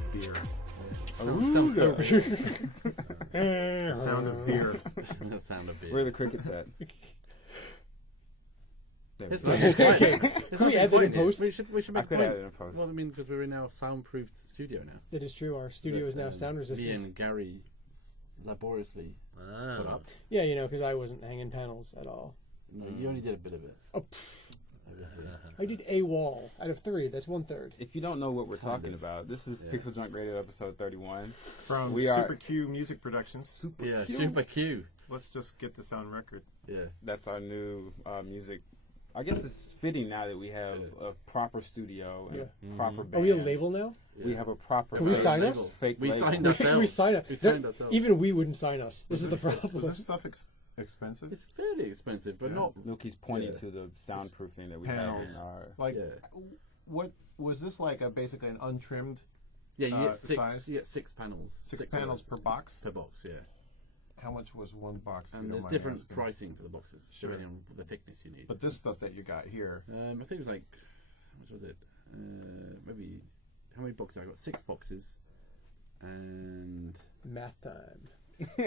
of beer. Sounds so The sound of beer. The sound of beer. Where are the crickets at? It's There we nice. go. It's Okay. nice. It's Can we nice add that in point here. post? We should I make could point. add it in post. Well, I mean, because we're in our soundproofed studio now. That is true. Our studio is now sound Me resistant. and Gary laboriously put up. Yeah, you know, because I wasn't hanging panels at all. No, you only did a bit of it. Oh, I did a wall out of 3. That's 1/3. If you don't know what we're talking of. about, this is Yeah. PixelJunk Radio episode 31. From We are- Super Q Music Productions. Super Yeah, Q. Super Q. Let's just get this on record. Yeah. That's our new music. I guess it's fitting now that we have a proper studio and proper band. Are we a label now? We have a proper. Can we fake- sign us? Fake We label. signed We ourselves. sign up. We signed ourselves. Even we wouldn't sign us. This is the problem. Was this stuff expensive? It's fairly expensive, but not. Milky's pointing Yeah. to the soundproofing that we Panels. have in our. Like, Yeah. what was this like? Basically an untrimmed Yeah, you get size? You get 6 panels. six of panels them per box? per box. Yeah. How much was one box? if And you there's don't mind different asking? pricing for the boxes, Sure. depending on the thickness you need. But this stuff that you got here, I think it was like, how much was it? Maybe, how many boxes? I got 6 boxes, and Math time.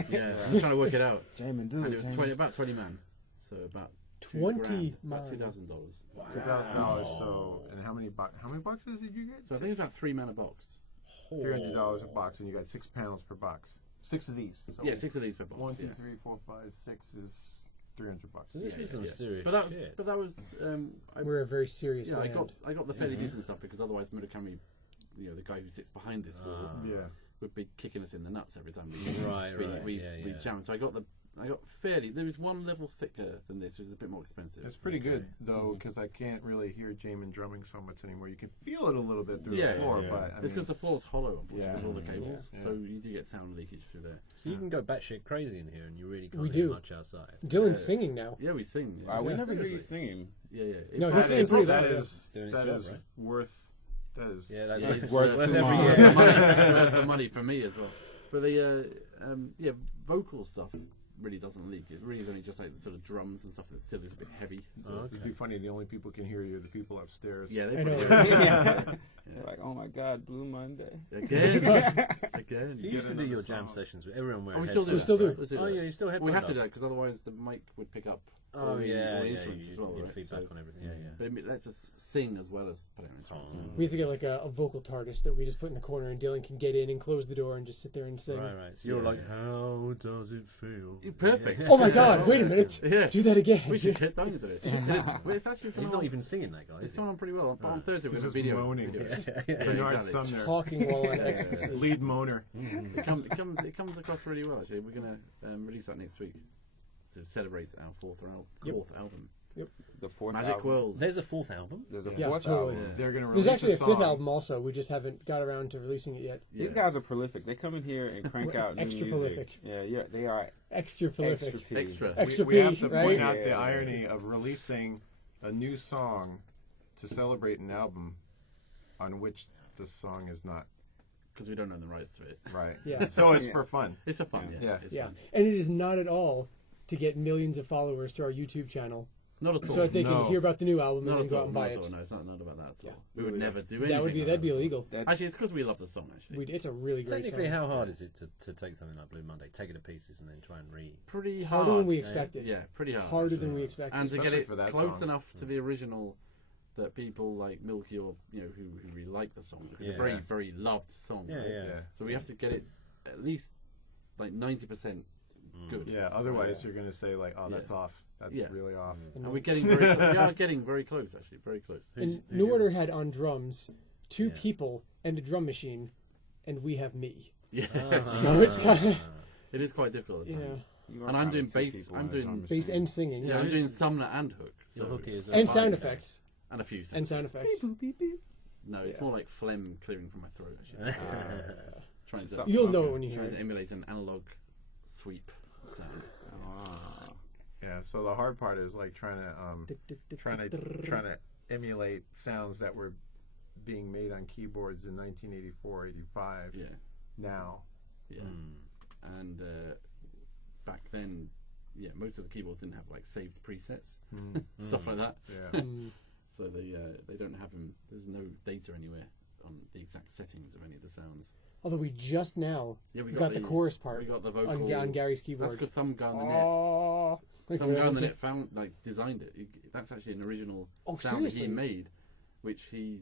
yeah, I was trying to work it out. Jaymin, do And it. it was Jaymin. 20, about 20 man, so about 20 about man. $2,000. $2,000. So, and how many boxes did you get? So I think it's about 3 man a box. $300 a box, and you got 6 panels per box. 6 of these. So Yeah, 6 of these per box. 1, 2, yeah. 3, 4, 5, 6 is $300. So this is some serious But that was, shit. but that was, We're a very serious yeah, band. I got the fairly decent stuff because otherwise Murakami, you know, the guy who sits behind this wall, Yeah. would be kicking us in the nuts every time Right, we yeah. jammed. So I got fairly. There is one level thicker than this, which is a bit more expensive. It's pretty good though, because I can't really hear Jaymin drumming so much anymore. You can feel it a little bit through Yeah, the floor, yeah. but I It's mean, because the floor's hollow, unfortunately, with all the Yeah. cables. Yeah. So you do get sound leakage through there. So you can go batshit crazy in here, and you really We can't hear do. much outside. Dylan's singing now. Yeah, we sing. Wow, we Yeah, never hear you seriously. singing. Yeah, yeah. No, that he's singing is pretty that loud, yeah. is Doing his that job, is right? worth. That is Yeah, that's Yeah, right. it's worth worth too every much. year. worth the money for me as well. But the vocal stuff really doesn't leak. It really is only just like the sort of drums and stuff that still is a bit heavy. So It'd be funny. The only people who can hear you are the people upstairs. yeah, they I know. probably They're like, oh my God, Blue Monday. again. You used to do another your song. jam sessions with everyone wearing Oh, we still do. We still do. Let's do Oh that. yeah, you still have. We have to do that because otherwise the mic would pick up. Oh all the, yeah, all the yeah. instruments as well, You'd right? feedback So- on everything. Yeah, yeah. But it lets us sing as well as put out instruments. Oh. We have to get like a vocal TARDIS that we just put in the corner, and Dylan can get in and close the door and just sit there and sing. Right, right. So you're Yeah. like, how does it feel? Perfect. Oh my God! Wait a minute. Yeah. Do that again. We should get down to it. It's actually He's coming not on. even singing that guy. It's Is he? coming on pretty well. But on Thursday we're He's going to just video. moaning. video. Bernard exactly. Sumner, Talking while on ecstasy. lead moaner. It comes across really well actually. We're going to release that next week to celebrate our fourth album, The fourth Magic album. World. There's a fourth album. There's a Yeah, fourth totally. album. They're going to There's release actually a song. fifth album also. We just haven't got around to releasing it yet. Yeah. These guys are prolific. They come in here and crank out new Extra music. prolific. Yeah, they are Extra prolific. extra. P. Extra. Extra we have P, to right? point out the Yeah. irony of releasing a new song to celebrate an album on which the song is not Because we don't own the rights to it. right. Yeah. So it's Yeah. for fun. It's a fun, Yeah. It's Yeah, fun. and it is not at all to get millions of followers to our YouTube channel, Not at all. so that they No. can hear about the new album not and then at go all. out and Not buy at it. all. No, it's not about that at all. Yeah. We would never do anything. That'd be like illegal. Actually, it's because we love the song. Actually, It's a really great Technically, song. how hard is it to take something like Blue Monday, take it to pieces, and then try and pretty hard. Harder than we expected. Yeah, pretty hard. Harder actually. than we expected. And to get Especially it for that close song. enough to the original that people like Milky or who really like the song because it's a Yeah. very very loved song. Yeah, right? yeah. So we have to get it at least like 90% good. Yeah. Otherwise, you're going to say like, "Oh, that's off. That's Yeah. really off." And we're getting we are getting very close actually, very close. And New Order had on drums 2 Yeah. people and a drum machine, and we have me. Yeah, So it's kind of it is quite difficult at yeah, times. You are And I'm doing probably two bass- people I'm on a doing drum bass machine. and singing. Yeah, I'm doing Sumner and Hook. So Your hook is and sound okay. effects. and a few And sounds. sound effects. No, it's Yeah. more like phlegm clearing from my throat. Actually. Trying to You'll know it when you hear trying to it. emulate an analog sweep sound. Yeah. So the hard part is like trying to emulate sounds that were being made on keyboards in 1984, 85. Yeah, Now. yeah. And back then, yeah, most of the keyboards didn't have like saved presets, stuff like that. Yeah. Mm. So they don't have them. There's no data anywhere on the exact settings of any of the sounds. Although we just now Yeah, we got the chorus part We got the vocal on Gary's keyboard. That's because some guy on the net. Oh, Some guy on the net designed it. That's actually an original sound that he made, which he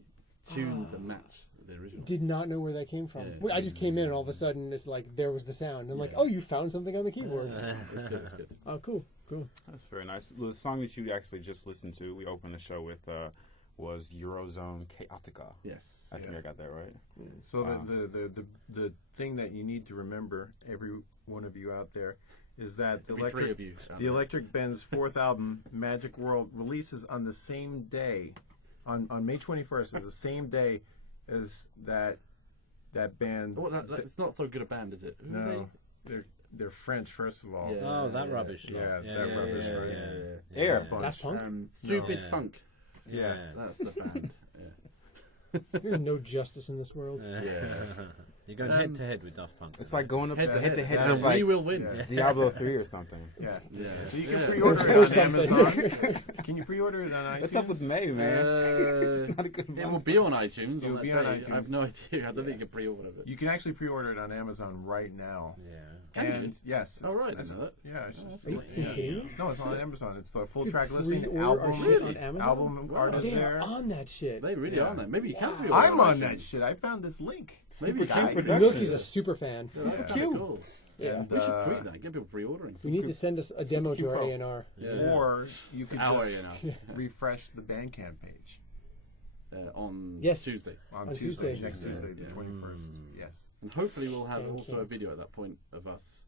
tuned to match the original. Did not know where that came from. Yeah. I just came in and all of a sudden it's like there was the sound. I'm like, oh, you found something on the keyboard. That's good. That's good. Oh, cool. That's very nice. Well, the song that you actually just listened to, we opened the show with, was Eurozone Chaotica. Yes. I think I got that right. So the thing that you need to remember, every one of you out there, is that the Electric Ben's fourth album, Magic World, releases on the same day, on May 21st, is the same day as that band. Well, it's not so good a band, is it? Who are they? They're French, first of all. Yeah. Oh, that rubbish. That rubbish. Air Bunch. Daft Punk? Stupid Funk. Yeah. That's the band. There's no justice in this world. You're going head to head with Daft Punk. It's like going up Head to head. with like We will win. Diablo 3 or something. Yeah. Yeah. So you can pre-order it on Amazon. Can you pre-order it on iTunes? What's up with May, man? It's not a good It month. will be on iTunes. It will be on iTunes. I have no idea. I don't think you can pre-order it. You can actually pre-order it on Amazon right now. Yeah. Can you? Yes. Oh, right. I that's- didn't know that. Yeah. It's just, Are you kidding me? No, it's on Amazon. It's the full You track can listing pre-order our shit on Amazon? album Wow. artist They there. are on that shit. They really Yeah. are on that. Maybe you can pre-order I'm on iTunes. that shit. I found this link. Maybe Super guys. cute Milky's productions. a super fan. Yeah, that's Yeah. kinda cool. Yeah. And, We should tweet that. Get people pre-ordering. We need to send us a demo to our cute. A&R. Yeah. Or you could Our, just you know. refresh the Bandcamp page On Yes. Tuesday. on On Tuesday, Tuesday. next Tuesday, the Yeah. 21st. Yes. And hopefully we'll have Thank also you. a video at that point of us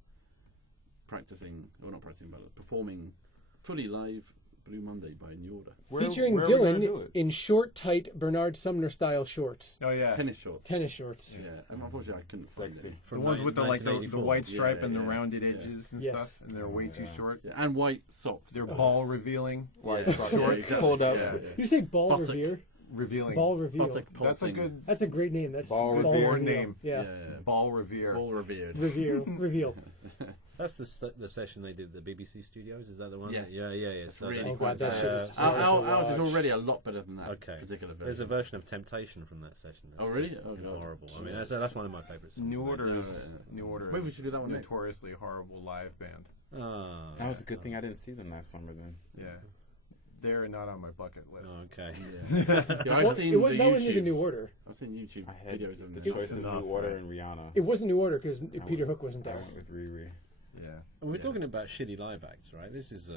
practicing, or not practicing, but performing fully live Blue Monday by New Order. Featuring where are we gonna do Dylan it? in short, tight Bernard Sumner style shorts. Oh yeah. Tennis shorts. Tennis shorts. Yeah, and unfortunately I couldn't find Sexy. any. The ones with the 1984. white stripe Yeah, and the yeah, rounded yeah. edges and Yes. stuff, and they're way too short. Yeah, and white socks. They're ball revealing. White Yeah. shorts Yeah, exactly. pulled up. Yeah, Did you say Ball Buttock. Revere? Revealing. Ball Reveal. Buttock That's a pulsing. good That's a great name. That's Ball good Revere. porn Reveal. name. Yeah. Ball Revere. Ball revered. Reveal. That's the session they did at the BBC studios. Is that the one? Yeah. Yeah. It's So really that- Oh god, that quite shit is. Ours is already a lot better than that Okay. particular version. There's a version of Temptation from that session. That's Oh, really? just Oh, God. horrible. I mean, that's one of my favourites. New Order is Maybe we should do that one next. notoriously horrible live band. Oh, That was a good thing I didn't see them last summer then. Yeah. They're not on my bucket list. Okay. Yeah, Well, I've seen it was the that wasn't YouTubes. even New Order. I've seen YouTube I had videos of the them. choice of enough, New Order right? and Rihanna. It wasn't New Order because I Peter went- Hook wasn't I there. went with Riri. Yeah. And we're talking about shitty live acts, right? This is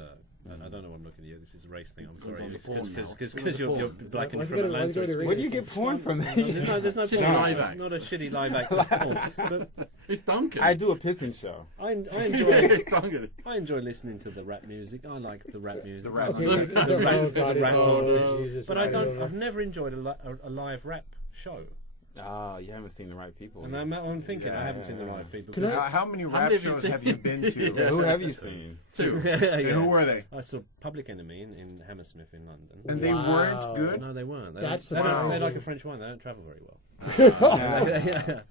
I don't know what I'm looking at you. This is a race thing. I'm It's sorry, on the porn now. because It's on the you're porn. black and Why's it from gotta- why's it Atlanta. gotta It's be Where do you get porn from? There's no Shitty porn. live acts. Not a shitty live act at all. But It's Duncan. I do a piston show. I enjoy It's Duncan. I enjoy listening to the rap music. I like the rap music. The rap Okay, music. the The rap- oh god, the it's rap all artists. Jesus. But it's I don't. over. I've never enjoyed a live rap show. Ah, you haven't seen the right people. And I'm thinking I haven't seen the Yeah. live people. Can I- because How many How rap many have you shows seen? have you been to? Yeah. Who have you seen? Two. Yeah, And yeah. who were they? I saw Public Enemy in Hammersmith in London. And they Wow. weren't good? No, they weren't. That's They're surprising. like a French wine. They don't travel very well.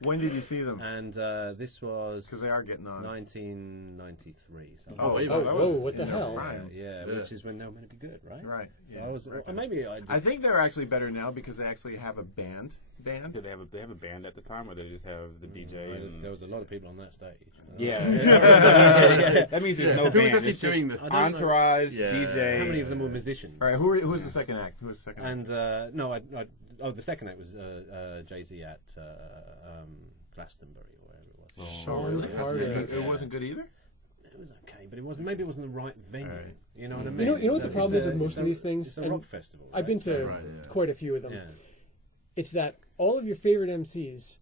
When did you see them? And this was Because they are getting on. 1993. So Oh, wait, so whoa, that whoa, was what the in their hell? prime. yeah, Yeah. which is when No Man Be Good, right? Right. So yeah, I was, right. or maybe I just. I think they're actually better now because they actually have a band. Did they have a band at the time, or they just have the DJ? And... There was a lot of people on that stage. Yeah. That means there's no Who was band. actually It's just doing this? I don't know. Entourage, Yeah. DJ. How many of them were musicians? All right, who was the second act? Who was the second act? And no, the second act was Jay-Z at Glastonbury or wherever it was. Sean That's Carter. because it wasn't good either? It was okay, but it wasn't. Maybe it wasn't the right venue. Right. You know what I You mean? know what the It's problem is with most of these things? It's a And rock festival. I've been right? to Right, yeah. quite a few of them. Yeah. It's that all of your favorite MCs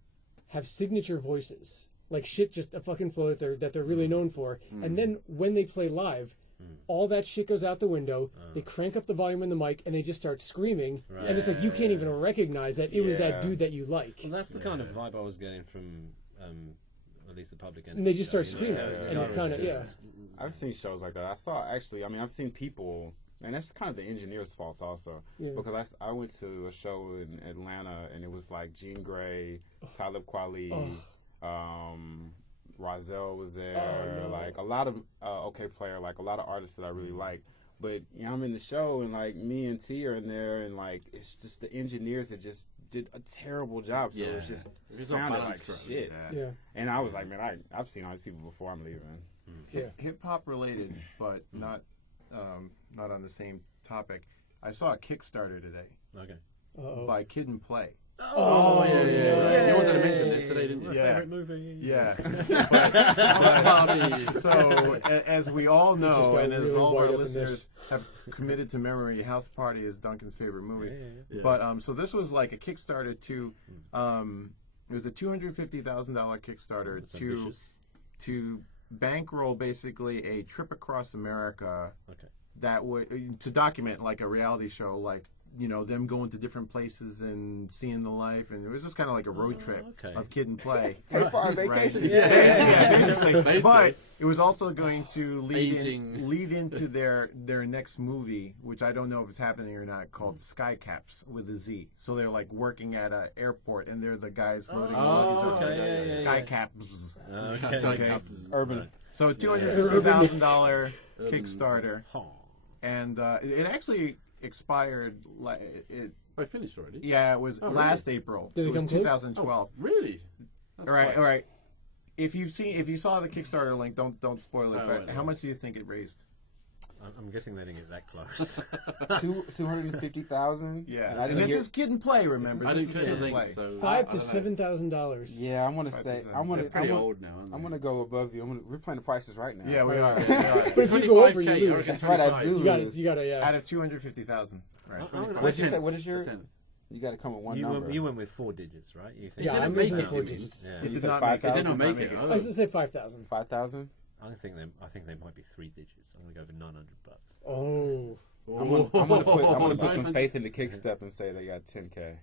have signature voices, like shit just a fucking flow that they're really known for. And then when they play live, all that shit goes out the window. They crank up the volume on the mic and they just start screaming. Right. And it's like you can't even recognize that it was that Yeah. dude that you like. Well, that's the kind of vibe I was getting from at least the Public Enemy. And they just show, start you know? screaming, Yeah, and it's yeah. kind of Just- I've seen shows like that. I saw actually. I mean, I've seen people, and that's kind of the engineers' faults also. Yeah. Because I went to a show in Atlanta, and it was like Jean Grey, Talib Kweli, Rozelle was there, Oh, no. like a lot of OK Player, like a lot of artists that I really like. But you know, I'm in the show, and like me and T are in there, and like it's just the engineers that just did a terrible job. So it was just sounded like shit. Yeah. And I was like, man, I've seen all these people before I'm leaving. Yeah. Hip hop related, but not on the same topic. I saw a Kickstarter today by Kid and Play. Oh, yeah. You wanted to mention this today, didn't you? My favorite movie. Yeah. So, as we all know, and as all of our listeners have committed to memory, House Party is Duncan's favorite movie. Yeah. But so this was like a Kickstarter to, it was a $250,000 Kickstarter to bankroll basically a trip across America that would to document like a reality show, like them going to different places and seeing the life, and it was just kind of like a road trip of Kid and Play. For our vacation. Basically. But it was also going to lead into their next movie, which I don't know if it's happening or not, called Sky Caps with a Z. So they're like working at an airport, and they're the guys loading luggage on Sky Caps. Sky Caps. Urban. So $250,000 Kickstarter, and it actually expired. I finished already. Yeah, it was last April. It was 2012. Really? All right. If you saw the Kickstarter link, don't spoil it. But how much do you think it raised? I'm guessing they didn't get that close. 250,000. Yeah, and this is Kid and Play. Remember, I this didn't is Kid and think Play. so. $5,000 to $7,000. Yeah, I'm gonna say I'm old now. gonna go above you. We're playing the prices right now. Yeah, we are. But if you go over, you lose. That's right. I do. You gotta. Out of 250,000. Right. What'd you say? What is your? You got to come with one number. You went with 4 digits, right? You think? Yeah, I'm using the 4 digits. Yeah. It did not make it. It did not make it. I was gonna say 5,000. 5,000. I think they might be 3 digits. I'm gonna go for $900. Oh. I'm gonna put some faith into Kickstep and say they got 10K.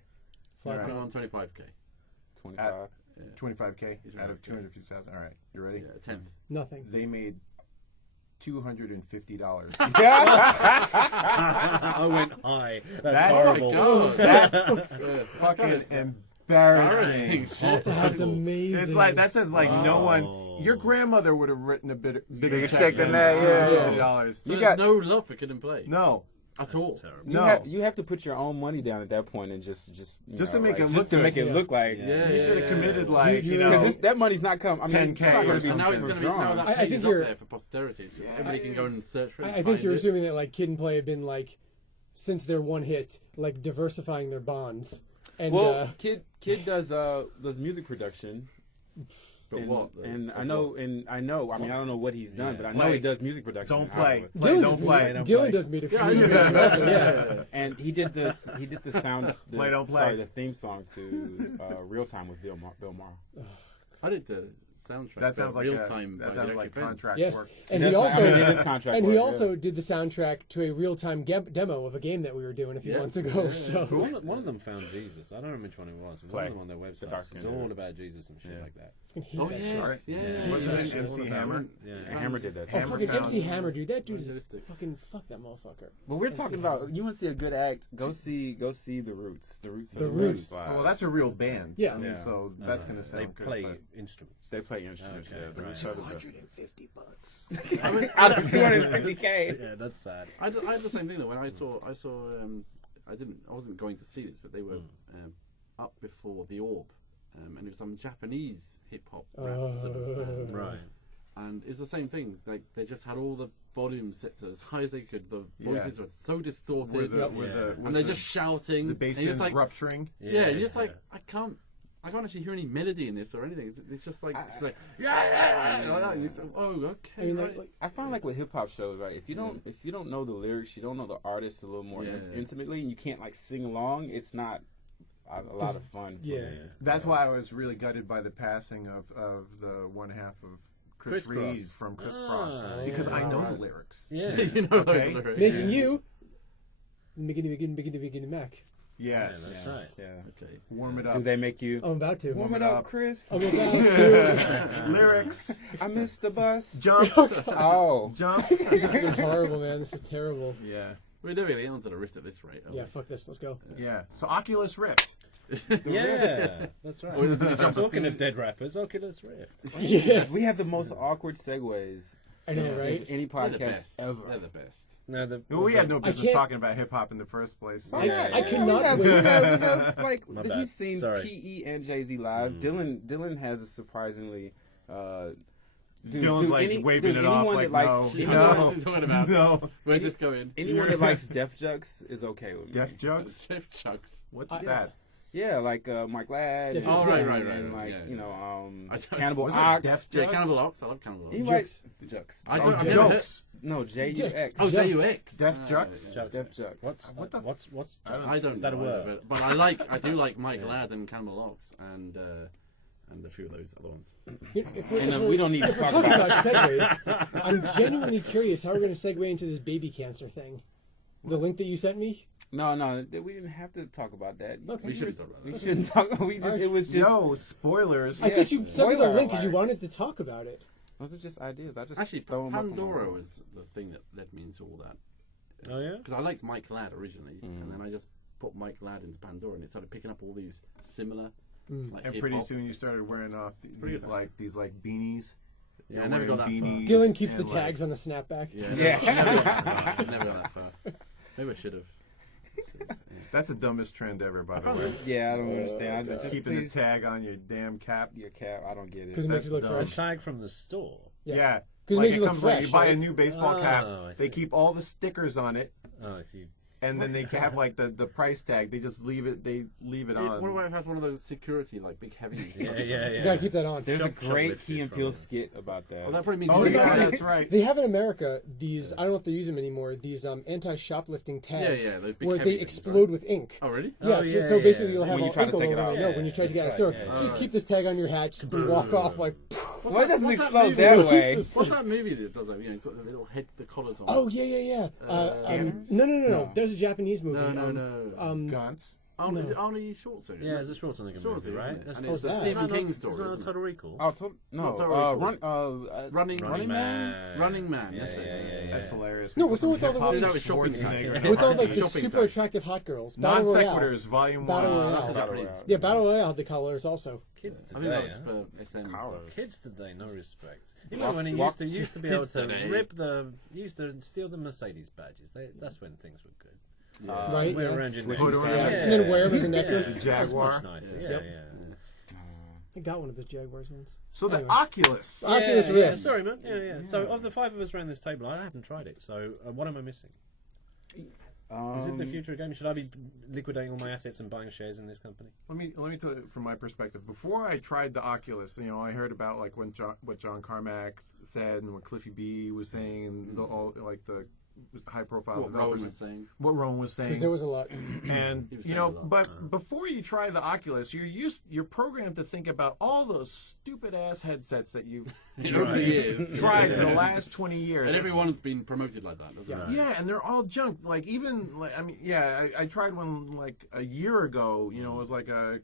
Put on 25K. 25. 25K out of 250,000. All right, you ready? Yeah, 10th. Nothing. They made $250. I went high. That's horrible. Oh That's fucking embarrassing. That's amazing. It's like that says like no one. Your grandmother would have written a bigger check than that. $250. So there's no love for Kid and Play. No. At all. No. You have to put your own money down at that point and just to make it look just to good. make it look like You should have committed like because that money's not come. I mean, 10K or it's not Now it's going to be that I think up you're there for posterity. So everybody can go and search for it. I think you're assuming that like Kid and Play have been like since their one hit, like diversifying their bonds. And Kid does music production. But what? And I know. I mean, I don't know what he's done, but I know he does music production. Don't play. Dylan does music production. Also, And he did the sound. The theme song to Real Time with Bill Maher. I did the soundtrack. That sounds like Real Time. That sounds like contract yes, work. and he also did his contract. And he also did the soundtrack to a real-time demo of a game that we were doing a few months ago. So one of them found Jesus. I don't remember which one it was. It was one of them on their website. It's all about Jesus and shit like that. Oh yes, What's it name? MC Hammer. Yeah. Hammer did that. Oh, fucking MC Hammer, dude. That dude is fucking fuck that motherfucker. But we're talking about you want to see a good act? Go see the Roots. The Roots. Well, that's a real band. Yeah. I mean, so that's gonna sound good. They play instruments. They play instruments. Okay, right. $250. Out of 250K. Yeah, that's sad. I had the same thing though. When I saw, I wasn't going to see this, but they were up before the Orb, and it was some Japanese hip hop rap sort of band. Right. And it's the same thing. Like they just had all the volume set to as high as they could. The voices were so distorted, and they're just shouting. The bass band's rupturing. Yeah, you're just like I can't actually hear any melody in this or anything. It's just like yeah. Oh, okay. I mean, right. I find like with hip hop shows, right? If you don't know the lyrics, you don't know the artist a little more intimately, and you can't like sing along, it's not a lot of fun. That's why I was really gutted by the passing of the one half of Chris Reed from Criss Cross because I know the lyrics. Yeah, you know those lyrics. Making you Miggity Mac. Yes. Yeah, that's right. Yeah. Okay. Warm it up. Do they make you? I'm about to. Warm it up, Chris. I'm about to. Lyrics. I missed the bus. Jump. Oh. Jump. This is horrible, man. This is terrible. Yeah. We're never getting onto the Rift at this rate. Yeah, fuck this. Let's go. Yeah. So Oculus Rift. Yeah, that's right. Talking of dead rappers, Oculus Rift. Yeah. We have the most awkward segues I know, right? Any They're the podcast best. ever. They're the best. No, Well, we had no business can't- talking about hip hop in the first place. So. I could not We wait. have, like, My bad. he's seen Sorry. PE and Jay-Z live. Dylan has a surprisingly. Dylan's like waving it off like, no. You know what else he's talking about? No. Where's this going? Anyone that likes Def Jux is okay with me. Def Jux? Chef Chucks. What's that? Yeah, like Mike Ladd. Def and- Jux. Right. And like, Yeah. you know, I don't- Cannibal Was it Ox. Def Yeah, Jux? Cannibal Ox. I love Cannibal Ox. He likes Jux. I Oh, don't, I've never heard- Jokes. No, J-U-X. Oh, J-U-X. Def Ah, Jux? yeah. Def Jux. What's I don't is that a know word? either, but I do like Mike Ladd and Cannibal Ox and a few of those other ones. And we don't need to If we're talk talking about about segues, I'm genuinely curious how we're going to segue into this baby cancer thing. The link that you sent me? No, we didn't have to talk about that. Okay. We shouldn't talk about We that. shouldn't talk. We just. It was just. No, spoilers. I thought you sent me the spoiler link because you alert. wanted to talk about it. Those are just ideas. I just Actually, throw them up on my Pandora wall. was the thing that led me into all that. Oh yeah. Because I liked Mike Ladd originally, and then I just put Mike Ladd into Pandora, and it started picking up all these similar, like And hip pretty hop. soon you started wearing off these like beanies. Yeah, I You're never got that wearing far. beanies Dylan keeps the and, like, tags on the snapback. Yeah, Yeah. never got that far. Never got that far. Maybe I should have. That's the dumbest trend ever, by the way. Yeah, I don't understand. I just Keeping please, the tag on your damn cap. your cap. I don't get Because it. it makes you look That's A dumb. fresh. tag from the store. Yeah. 'Cause it Like makes you look comes like fresh, you buy a right? new baseball cap. Oh, I They see. keep all the stickers on it, Oh, I see. and then they have like the price tag. They just leave it. They leave it on. What about if it has one of those security, like big heavy? Yeah. You gotta keep that on. There's a great shoplifted Key and from Peele it. skit about that. Well, that probably means Oh you yeah, can- that's right. They have in America these, I don't know if they use them anymore, these anti-shoplifting tags Yeah, those big where heavy they things, explode right? with ink. Oh, really? Yeah, Oh, so basically yeah. you'll have When you all try to ink all take it over off. your note when you try to get out of the store. That's right, So just yeah. keep this tag on your hat, just walk off like, Why doesn't it what's that explode movie? that way? What's that movie that does that? You know, it's got the little head, the collars on. oh yeah. Scanners? No. There's a Japanese movie. No. Guns. Oh, is it only Schwarzenegger? Yeah, it's a Schwarzenegger movie, Schwarzenegger, right? isn't it? That's And not- it's the that. Stephen King It's story. not isn't it? Total Recall. No, Not Total Running Running Man. Running Man. That's it. Yeah. That's hilarious. No, what's the one with all the Hip-hop That was shopping Schwarzenegger. tags. with all like the Shopping super tags. attractive hot girls. Non Battle Royale. sequiturs, volume Battle one. Royale. That's a Battle Japanese. Royale. Yeah, Battle Royale had the colors also. Kids I think today, that was huh? for SM. and Collars. stuff. Kids today, no respect. Even when he Walk- used to be able Kids to today. used to steal the Mercedes badges. That's when things were good. Right, Wear yeah. around your neck. Put around Yeah. it. And then wear them as a Yeah. necklace. The Jaguar. That's much nicer. Yeah. Yeah, Yep. yeah. I got one of those Jaguars once. So the Anyway. Oculus. Oculus Yeah, Rift. sorry, man. Yeah. So of the five of us around this table, I haven't tried it. So what am I missing? Is it the future of gaming? Should I be liquidating all my assets and buying shares in this company? Let me tell you from my perspective. Before I tried the Oculus, I heard about like what John Carmack said and what Cliffy B was saying and all like the high profile What developers. Rowan was saying. What Rowan was saying. Because there was a lot. And He was saying a lot. but before you try the Oculus, you're programmed to think about all those stupid ass headsets that you've Over the years. tried for the last 20 years. And everyone's been promoted like that, doesn't it? Yeah, and they're all junk. Like even like I tried one like a year ago. It was like a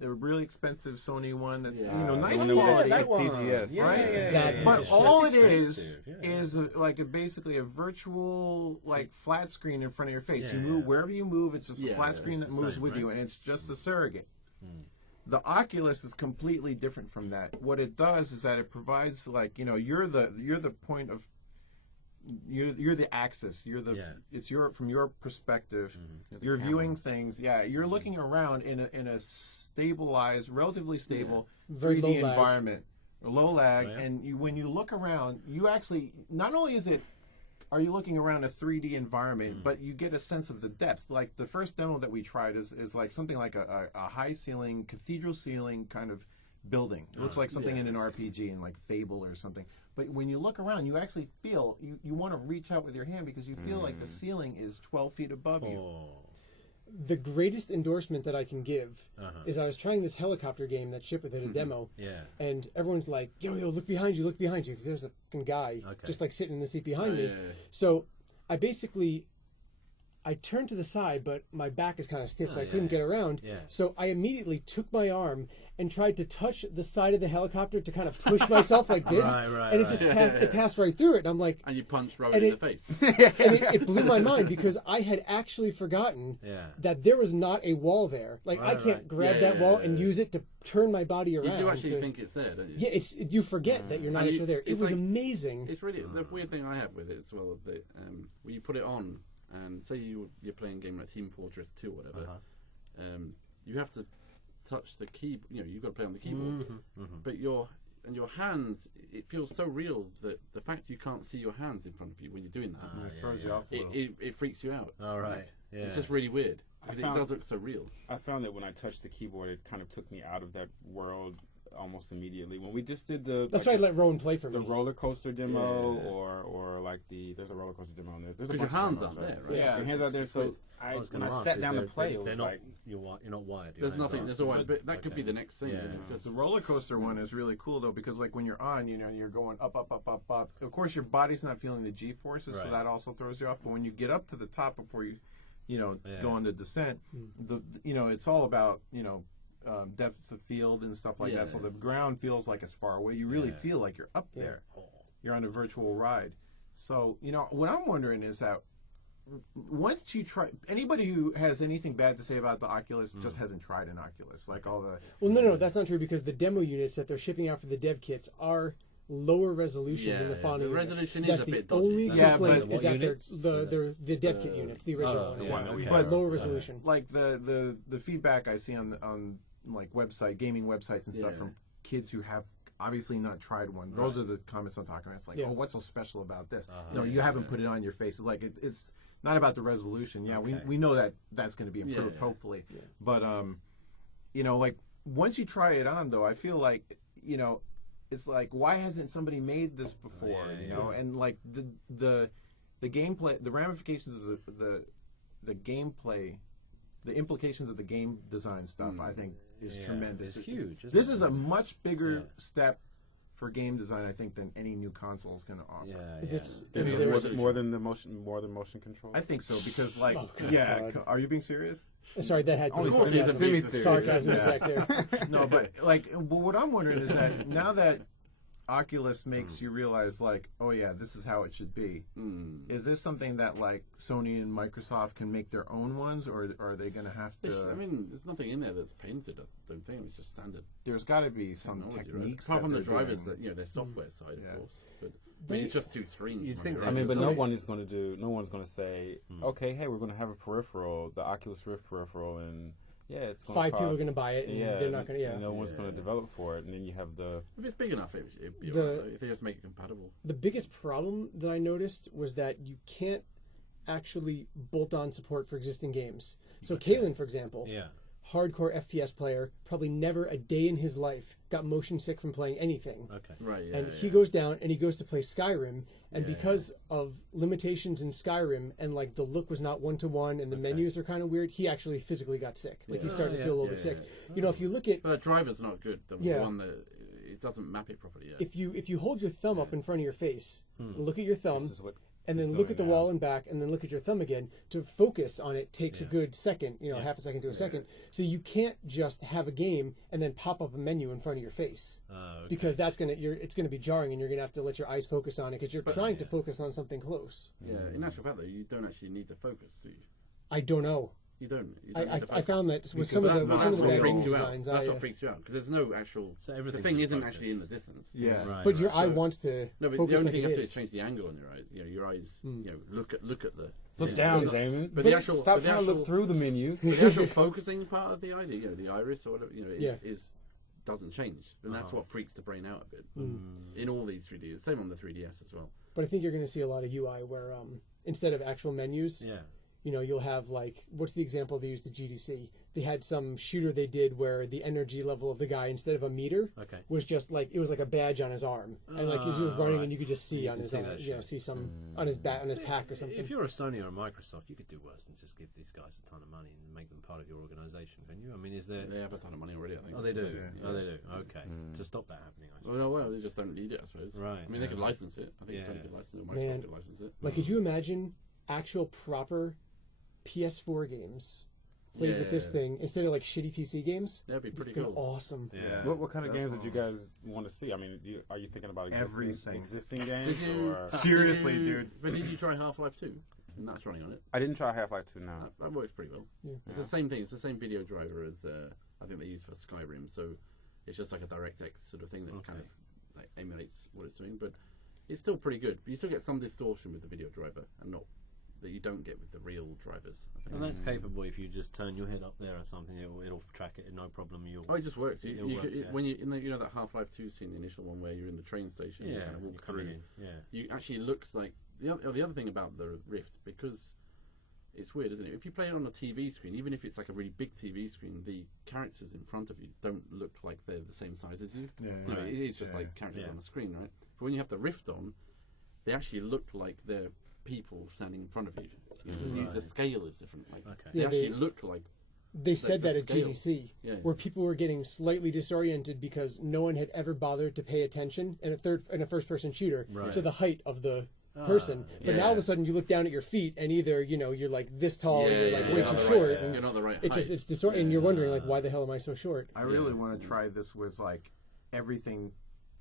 really expensive Sony one that's nice one that was quality. like TGS. Yeah, right? yeah. That- But It's all just it expensive, is basically a virtual like flat screen in front of your face. You Yeah, move yeah. wherever you move, it's just a Yeah, flat screen it's that the moves same, with you, right? and it's just a surrogate. The Oculus is completely different from that. What it does is that it provides like you're the point of you're the axis. It's from your perspective. You're viewing things. Yeah, you're looking around in a stabilized, relatively stable Very 3D low lag. environment, low lag, Oh, yeah. and when you look around, you actually not only are you looking around a 3D environment, but you get a sense of the depth. Like the first demo that we tried is like something like a high ceiling, cathedral ceiling kind of building. It looks like something in an RPG in like Fable or something. But when you look around, you actually feel you want to reach out with your hand because you feel like the ceiling is 12 feet above you. Oh. The greatest endorsement that I can give is I was trying this helicopter game that shipped with it, a demo. Yeah. And everyone's like, yo, look behind you, because there's a fucking guy just like sitting in the seat behind me. yeah. So I basically I turned to the side, but my back is kind of stiff, so I couldn't get around. Yeah. So I immediately took my arm and tried to touch the side of the helicopter to kind of push myself like this, and it just passed right through it. And I'm like, and you punched Rowan in the face. And it blew my mind because I had actually forgotten that there was not a wall there. Like I can't grab that wall and use it to turn my body around. You do actually think it's there, don't you? Yeah, you forget that you're not actually there. It was like, amazing. It's really the weird thing I have with it as well. That when you put it on, and say you're playing a game like Team Fortress 2 or whatever, you have to touch the key. You know, you've got to play on the keyboard, but your hands, it feels so real that the fact you can't see your hands in front of you when you're doing that, it throws you off a little. It freaks you out. All right, yeah. It's just really weird because it does look so real. I found that when I touched the keyboard, it kind of took me out of that world almost immediately. When we just did that's why I let Rowan play for me. The roller coaster demo, or like there's a roller coaster demo on there. Because your hands aren't there, right? Yeah, your hands out there. So when I sat down to play, it was like you're not wired. There's nothing. There's a wire, but that could be the next thing. Yeah. The roller coaster one is really cool though, because like when you're on, you're going up, up, up, up, up. Of course, your body's not feeling the G forces, so that also throws you off. But when you get up to the top before you go on the descent, it's all about depth of field and stuff like that. So the ground feels like it's far away. You really feel like you're up there. You're on a virtual ride. So what I'm wondering is that once you try, anybody who has anything bad to say about the Oculus just hasn't tried an Oculus. Like all the no, that's not true because the demo units that they're shipping out for the dev kits are lower resolution than the Fauna the units. resolution That's is a bit the dodgy. only complaint is that they're the dev kit units, the original ones. But lower resolution. Like the feedback I see on like gaming websites and stuff from kids who have obviously not tried one. Those are the comments I'm talking about. It's like, oh, what's so special about this? No, you haven't put it on your face. It's like it's not about the resolution. Yeah, we know that that's going to be improved hopefully. But like once you try it on though, I feel like it's like, why hasn't somebody made this before? And like the gameplay, the ramifications of the gameplay, the implications of the game design stuff, I think is tremendous. It's huge. This is a much bigger step for game design, I think, than any new console is going to offer. More than motion control. I think so because, like, are you being serious? Sorry, that had to be sarcasm detector. No, but like, what I'm wondering is that now that Oculus makes you realize, like, oh yeah, this is how it should be. Is this something that like Sony and Microsoft can make their own ones, or are they going to have to? I mean, there's nothing in there that's painted. I don't think it's just standard. There's got to be some techniques, apart from the drivers that their software side, of course. But I mean, it's just two screens. You'd think but no one's going to say, okay, hey, we're going to have a peripheral, the Oculus Rift peripheral, and it's going to 5 people are going to buy it, and they're not going to. And no one's going to develop for it, and then you have the. If it's big enough, it'd be right, if they just make it compatible. The biggest problem that I noticed was that you can't actually bolt on support for existing games. So Kalin, for example, hardcore FPS player, probably never a day in his life got motion sick from playing anything. Okay. Right. Yeah, and he goes down and he goes to play Skyrim, and because of limitations in Skyrim and like the look was not 1-to-1 and the menus are kind of weird, he actually physically got sick. Like he started to feel a little bit sick. If you look at but that driver's not good. The one that it doesn't map it properly. If you hold your thumb up in front of your face and look at your thumb. And then look at the wall and back, and then look at your thumb again. To focus on it takes a good second, half a second to a second. So you can't just have a game and then pop up a menu in front of your face, because it's gonna be jarring, and you're gonna have to let your eyes focus on it because you're trying to focus on something close. Yeah, in actual fact, though, you don't actually need to focus, do you? I don't know. You don't I found that with some of the background designs. That's what freaks you out because there's no actual. So the thing isn't actually in the distance. Yeah, but your eye wants to. No, but the only thing you have to do is change the angle on your eyes. Your eyes. Look at the. Look down, Jaymin. But the actual stop trying to look through the menu. The actual focusing part of the eye, the iris or whatever, doesn't change, and that's what freaks the brain out a bit. In all these 3D, same on the 3DS as well. But I think you're going to see a lot of UI where instead of actual menus. You'll have like, what's the example they used, the GDC? They had some shooter they did where the energy level of the guy, instead of a meter, was just like, it was like a badge on his arm. And like as he was running and you could just see on his arm, see some on his back, on his pack or something. If you're a Sony or a Microsoft, you could do worse than just give these guys a ton of money and make them part of your organization, couldn't you? I mean, is there... They have a ton of money already, I think. Oh, they do? Yeah. Oh, they do? Okay. To stop that happening, I suppose. Well, they just don't need it, I suppose. Right. I mean, they could license it. I think Sony could license it, or Microsoft could license it. Like, could you imagine actual proper PS4 games played with this thing instead of like shitty PC games. That'd be pretty cool. cool. Awesome. Yeah. What kind of games did you guys want to see? I mean, are you thinking about existing games? Seriously, dude. But did you try Half-Life 2? And that's running on it. I didn't try Half-Life 2 now. That works pretty well. Yeah. It's the same thing. It's the same video driver as I think they use for Skyrim. So it's just like a DirectX sort of thing that kind of like emulates what it's doing. But it's still pretty good. But you still get some distortion with the video driver, and not that you don't get with the real drivers. I think. And that's capable if you just turn your head up there or something. It'll track it, no problem. It just works. When you in the, that Half-Life 2 scene, the initial one where you're in the train station, you kind of walk through. You actually looks like the other thing about the Rift, because it's weird, isn't it? If you play it on a TV screen, even if it's like a really big TV screen, the characters in front of you don't look like they're the same size as you. It is just like characters on the screen, right? But when you have the Rift on, they actually look like they're people standing in front of you. The scale is different. Like they actually look like. They said that at GDC, where people were getting slightly disoriented because no one had ever bothered to pay attention in a first-person shooter to the height of the person. But now all of a sudden you look down at your feet, and either you're like this tall, or you're like way too short. And you're not the right. It's disorienting, and you're wondering like, why the hell am I so short? I really want to try this with like everything.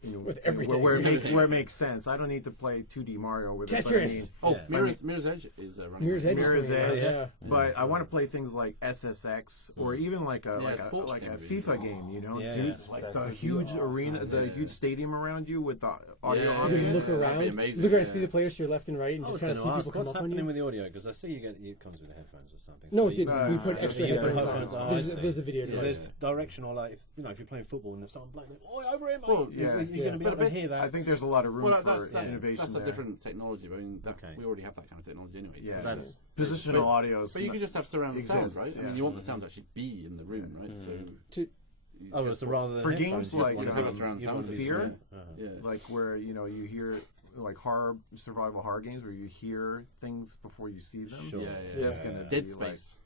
With everything. Where it makes sense. I don't need to play 2D Mario with Tetris. Mirror's Edge is running. Mirror's Edge. But I want to play things like SSX or even like a FIFA game. Like the huge arena, the huge stadium around you with the audio ambience. Look around, see the players to your left and right, and just kind of see people come up on you. What's happening with the audio? Because I see it comes with headphones or something. No, it didn't. We put extra headphones on. There's a video. So there's directional, like if you're playing football and there's someone playing, over here, mate. You're going to be able to hear that. I think there's a lot of room for innovation. That's a different technology. I mean, we already have that kind of technology anyway. Yeah, so that's positional audio. But you can just have surround sound, right? I mean, you want the sound to actually be in the room, right? So rather than for games like Fear, like where you hear like survival horror games where you hear things before you see them. Sure. That's gonna be Dead Space.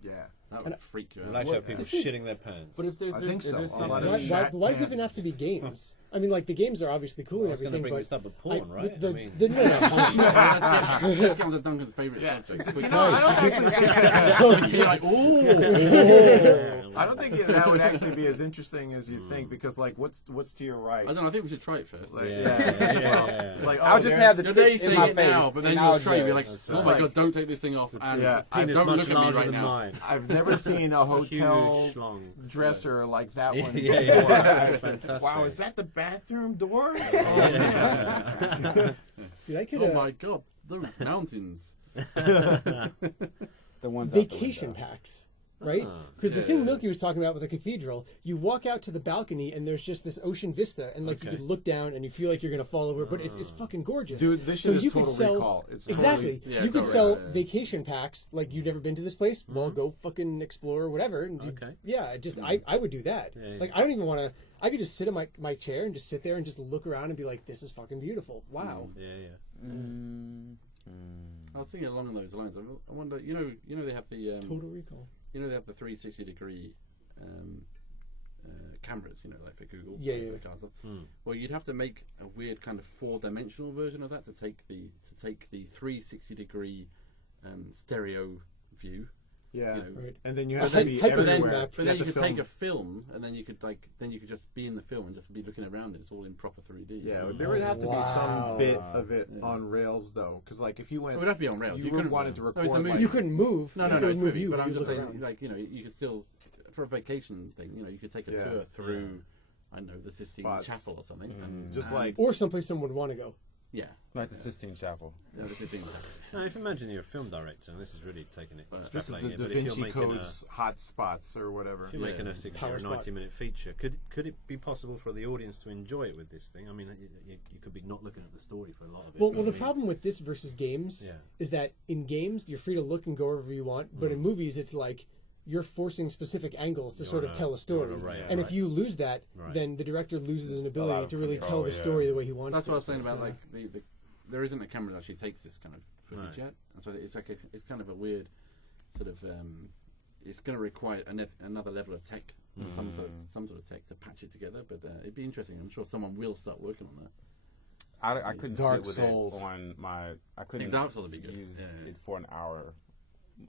That would freak you out. You'll actually have people shitting their pants. But if there's, I think so. Why does it even have to be games? I mean, like the games are obviously cool and everything. I was going to bring this up with porn, right? Let's get on to Duncan's favourite subject. You're like, I don't think that would actually be as interesting as you think, because like what's to your right? I don't know. I think we should try it first. It's like I'll just have the tits in my face now, but then you'll try. You're like, oh my god, don't take this thing off, and don't look at me right now. I've never seen a hotel dresser like that one. That's fantastic. Wow, is that the bathroom door? Dude, oh my god, those mountains. The ones vacation packs. Right? Because the thing Milky was talking about with the cathedral, you walk out to the balcony and there's just this ocean vista, and like you could look down and you feel like you're going to fall over, but it's fucking gorgeous. Dude, this shit is Total Recall. It's exactly. You could sell vacation packs, like you've never been to this place, well, go fucking explore or whatever. And I would do that. Like, I don't even want to, I could just sit in my chair and just sit there and just look around and be like, this is fucking beautiful. Wow. I was thinking along those lines. I wonder, you know they have the Total Recall. They have the 360-degree cameras, like for Google, for the car stuff. Well, you'd have to make a weird kind of 4-dimensional version of that to take the 360-degree stereo view. And then you have to be everywhere. But then you could take a film, and then you could just be in the film and just be looking around. It's all in proper 3D. Yeah, there would have to be some bit of it on rails, though, because like if you went, it would have to be on rails. You wanted to record. You couldn't move. No, it's moving. But I'm just saying, like you could still, for a vacation thing, you could take a tour through, I don't know, the Sistine Chapel or something, and just like or someplace someone would want to go. Yeah, like the Sistine Chapel. Yeah, the Sistine Chapel. Now, if you imagine you're a film director, and this is really taking it. This is the Da Vinci Code's hot spots or whatever. If you're making a 60 or 90-minute feature, could it be possible for the audience to enjoy it with this thing? I mean, you could be not looking at the story for a lot of it. Well, the problem with this versus games is that in games you're free to look and go wherever you want, but in movies it's like you're forcing specific angles to sort of tell a story. And if you lose that, then the director loses an ability to really tell the story the way he wants. That's what I was saying about like there isn't a camera that actually takes this kind of footage yet, and so it's like it's kind of a weird sort of it's going to require another level of tech, some sort of tech to patch it together. But it'd be interesting. I'm sure someone will start working on that. I couldn't Dark sit with Souls it on my. I couldn't Dark Souls would be good. Use it for an hour.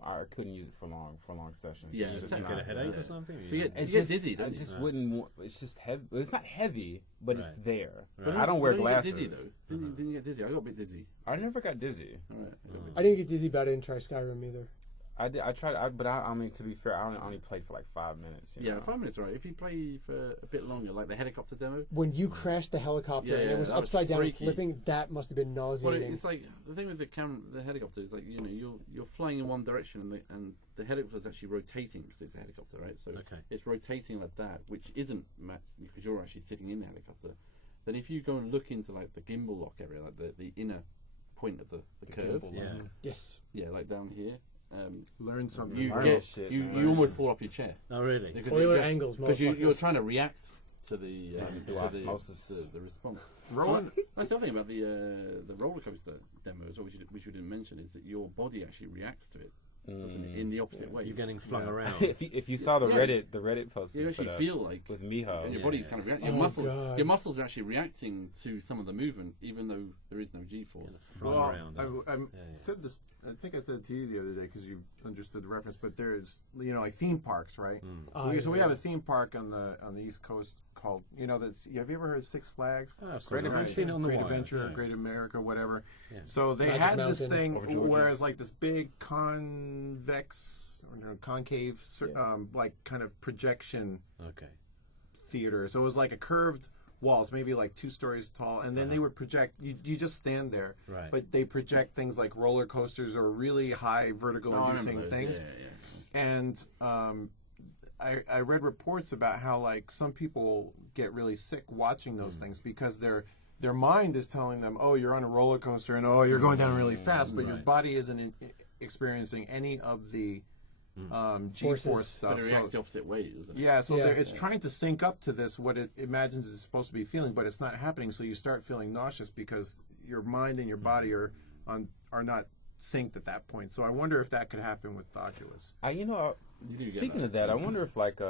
I couldn't use it for long sessions. Yeah, It's just You not- get a headache or something? You get dizzy, don't I you? just wouldn't. It's just heavy. It's not heavy, but it's Right. there. Right. But I don't wear You glasses. get dizzy though. Didn't you get dizzy? I got a bit dizzy. I never got dizzy. All right. I didn't get dizzy, but I didn't try Skyrim either. I did. I tried. But I mean, to be fair, I only played for like 5 minutes. You Yeah, know? 5 minutes, right? If you play for a bit longer, like the helicopter demo. When you crashed the helicopter and it was that was upside down and freaky. flipping, that must have been Well, nauseating. it's like the thing with the helicopter is like you're flying in one direction and the helicopter is actually rotating because it's a helicopter, right? So it's rotating like that, which isn't because you're actually sitting in the helicopter. Then if you go and look into like the gimbal lock area, like the inner point of the curve, Yes. yeah, like down here. Learn something. You Learn get shit, you man. almost fall off your chair Oh, really? because Euler angles, because motherfucker. you're trying to react to the do osmosis. the response. Rowan, That's the other thing about the roller coaster demo as well, which we didn't mention, is that your body actually reacts to it, doesn't it, in the opposite way. You're getting flung around. if you saw the Reddit post, You actually feel like with Miho. and your body's kind of reacting. God. Your muscles are actually reacting to some of the movement, even though there is no G-force. Flung well, around. I said this. I think I said it to you the other day because you understood the reference. But there's, like theme parks, right? So we have a theme park on the East Coast called, have you ever heard of Six Flags? Oh, I've seen it on the Great wire. Adventure, Yeah. Great America, whatever. Yeah. So they Magic had this Mountain thing, over Georgia. whereas like this big convex, or concave, like kind of projection Okay. theater. So it was like a curved walls, maybe like 2 stories tall, and then they would project. You just stand there, Right. but they project things like roller coasters or really high vertigo-inducing things. Yeah. And I read reports about how like some people get really sick watching those things because their mind is telling them, oh, you're on a roller coaster and oh, you're going down really fast, but your body isn't experiencing any of the G-force stuff. But it reacts the opposite way, doesn't it? Yeah, so it's trying to sync up to this, what it imagines it's supposed to be feeling, but it's not happening. So you start feeling nauseous because your mind and your body are not synced at that point. So I wonder if that could happen with the Oculus. Speaking of that, I wonder if like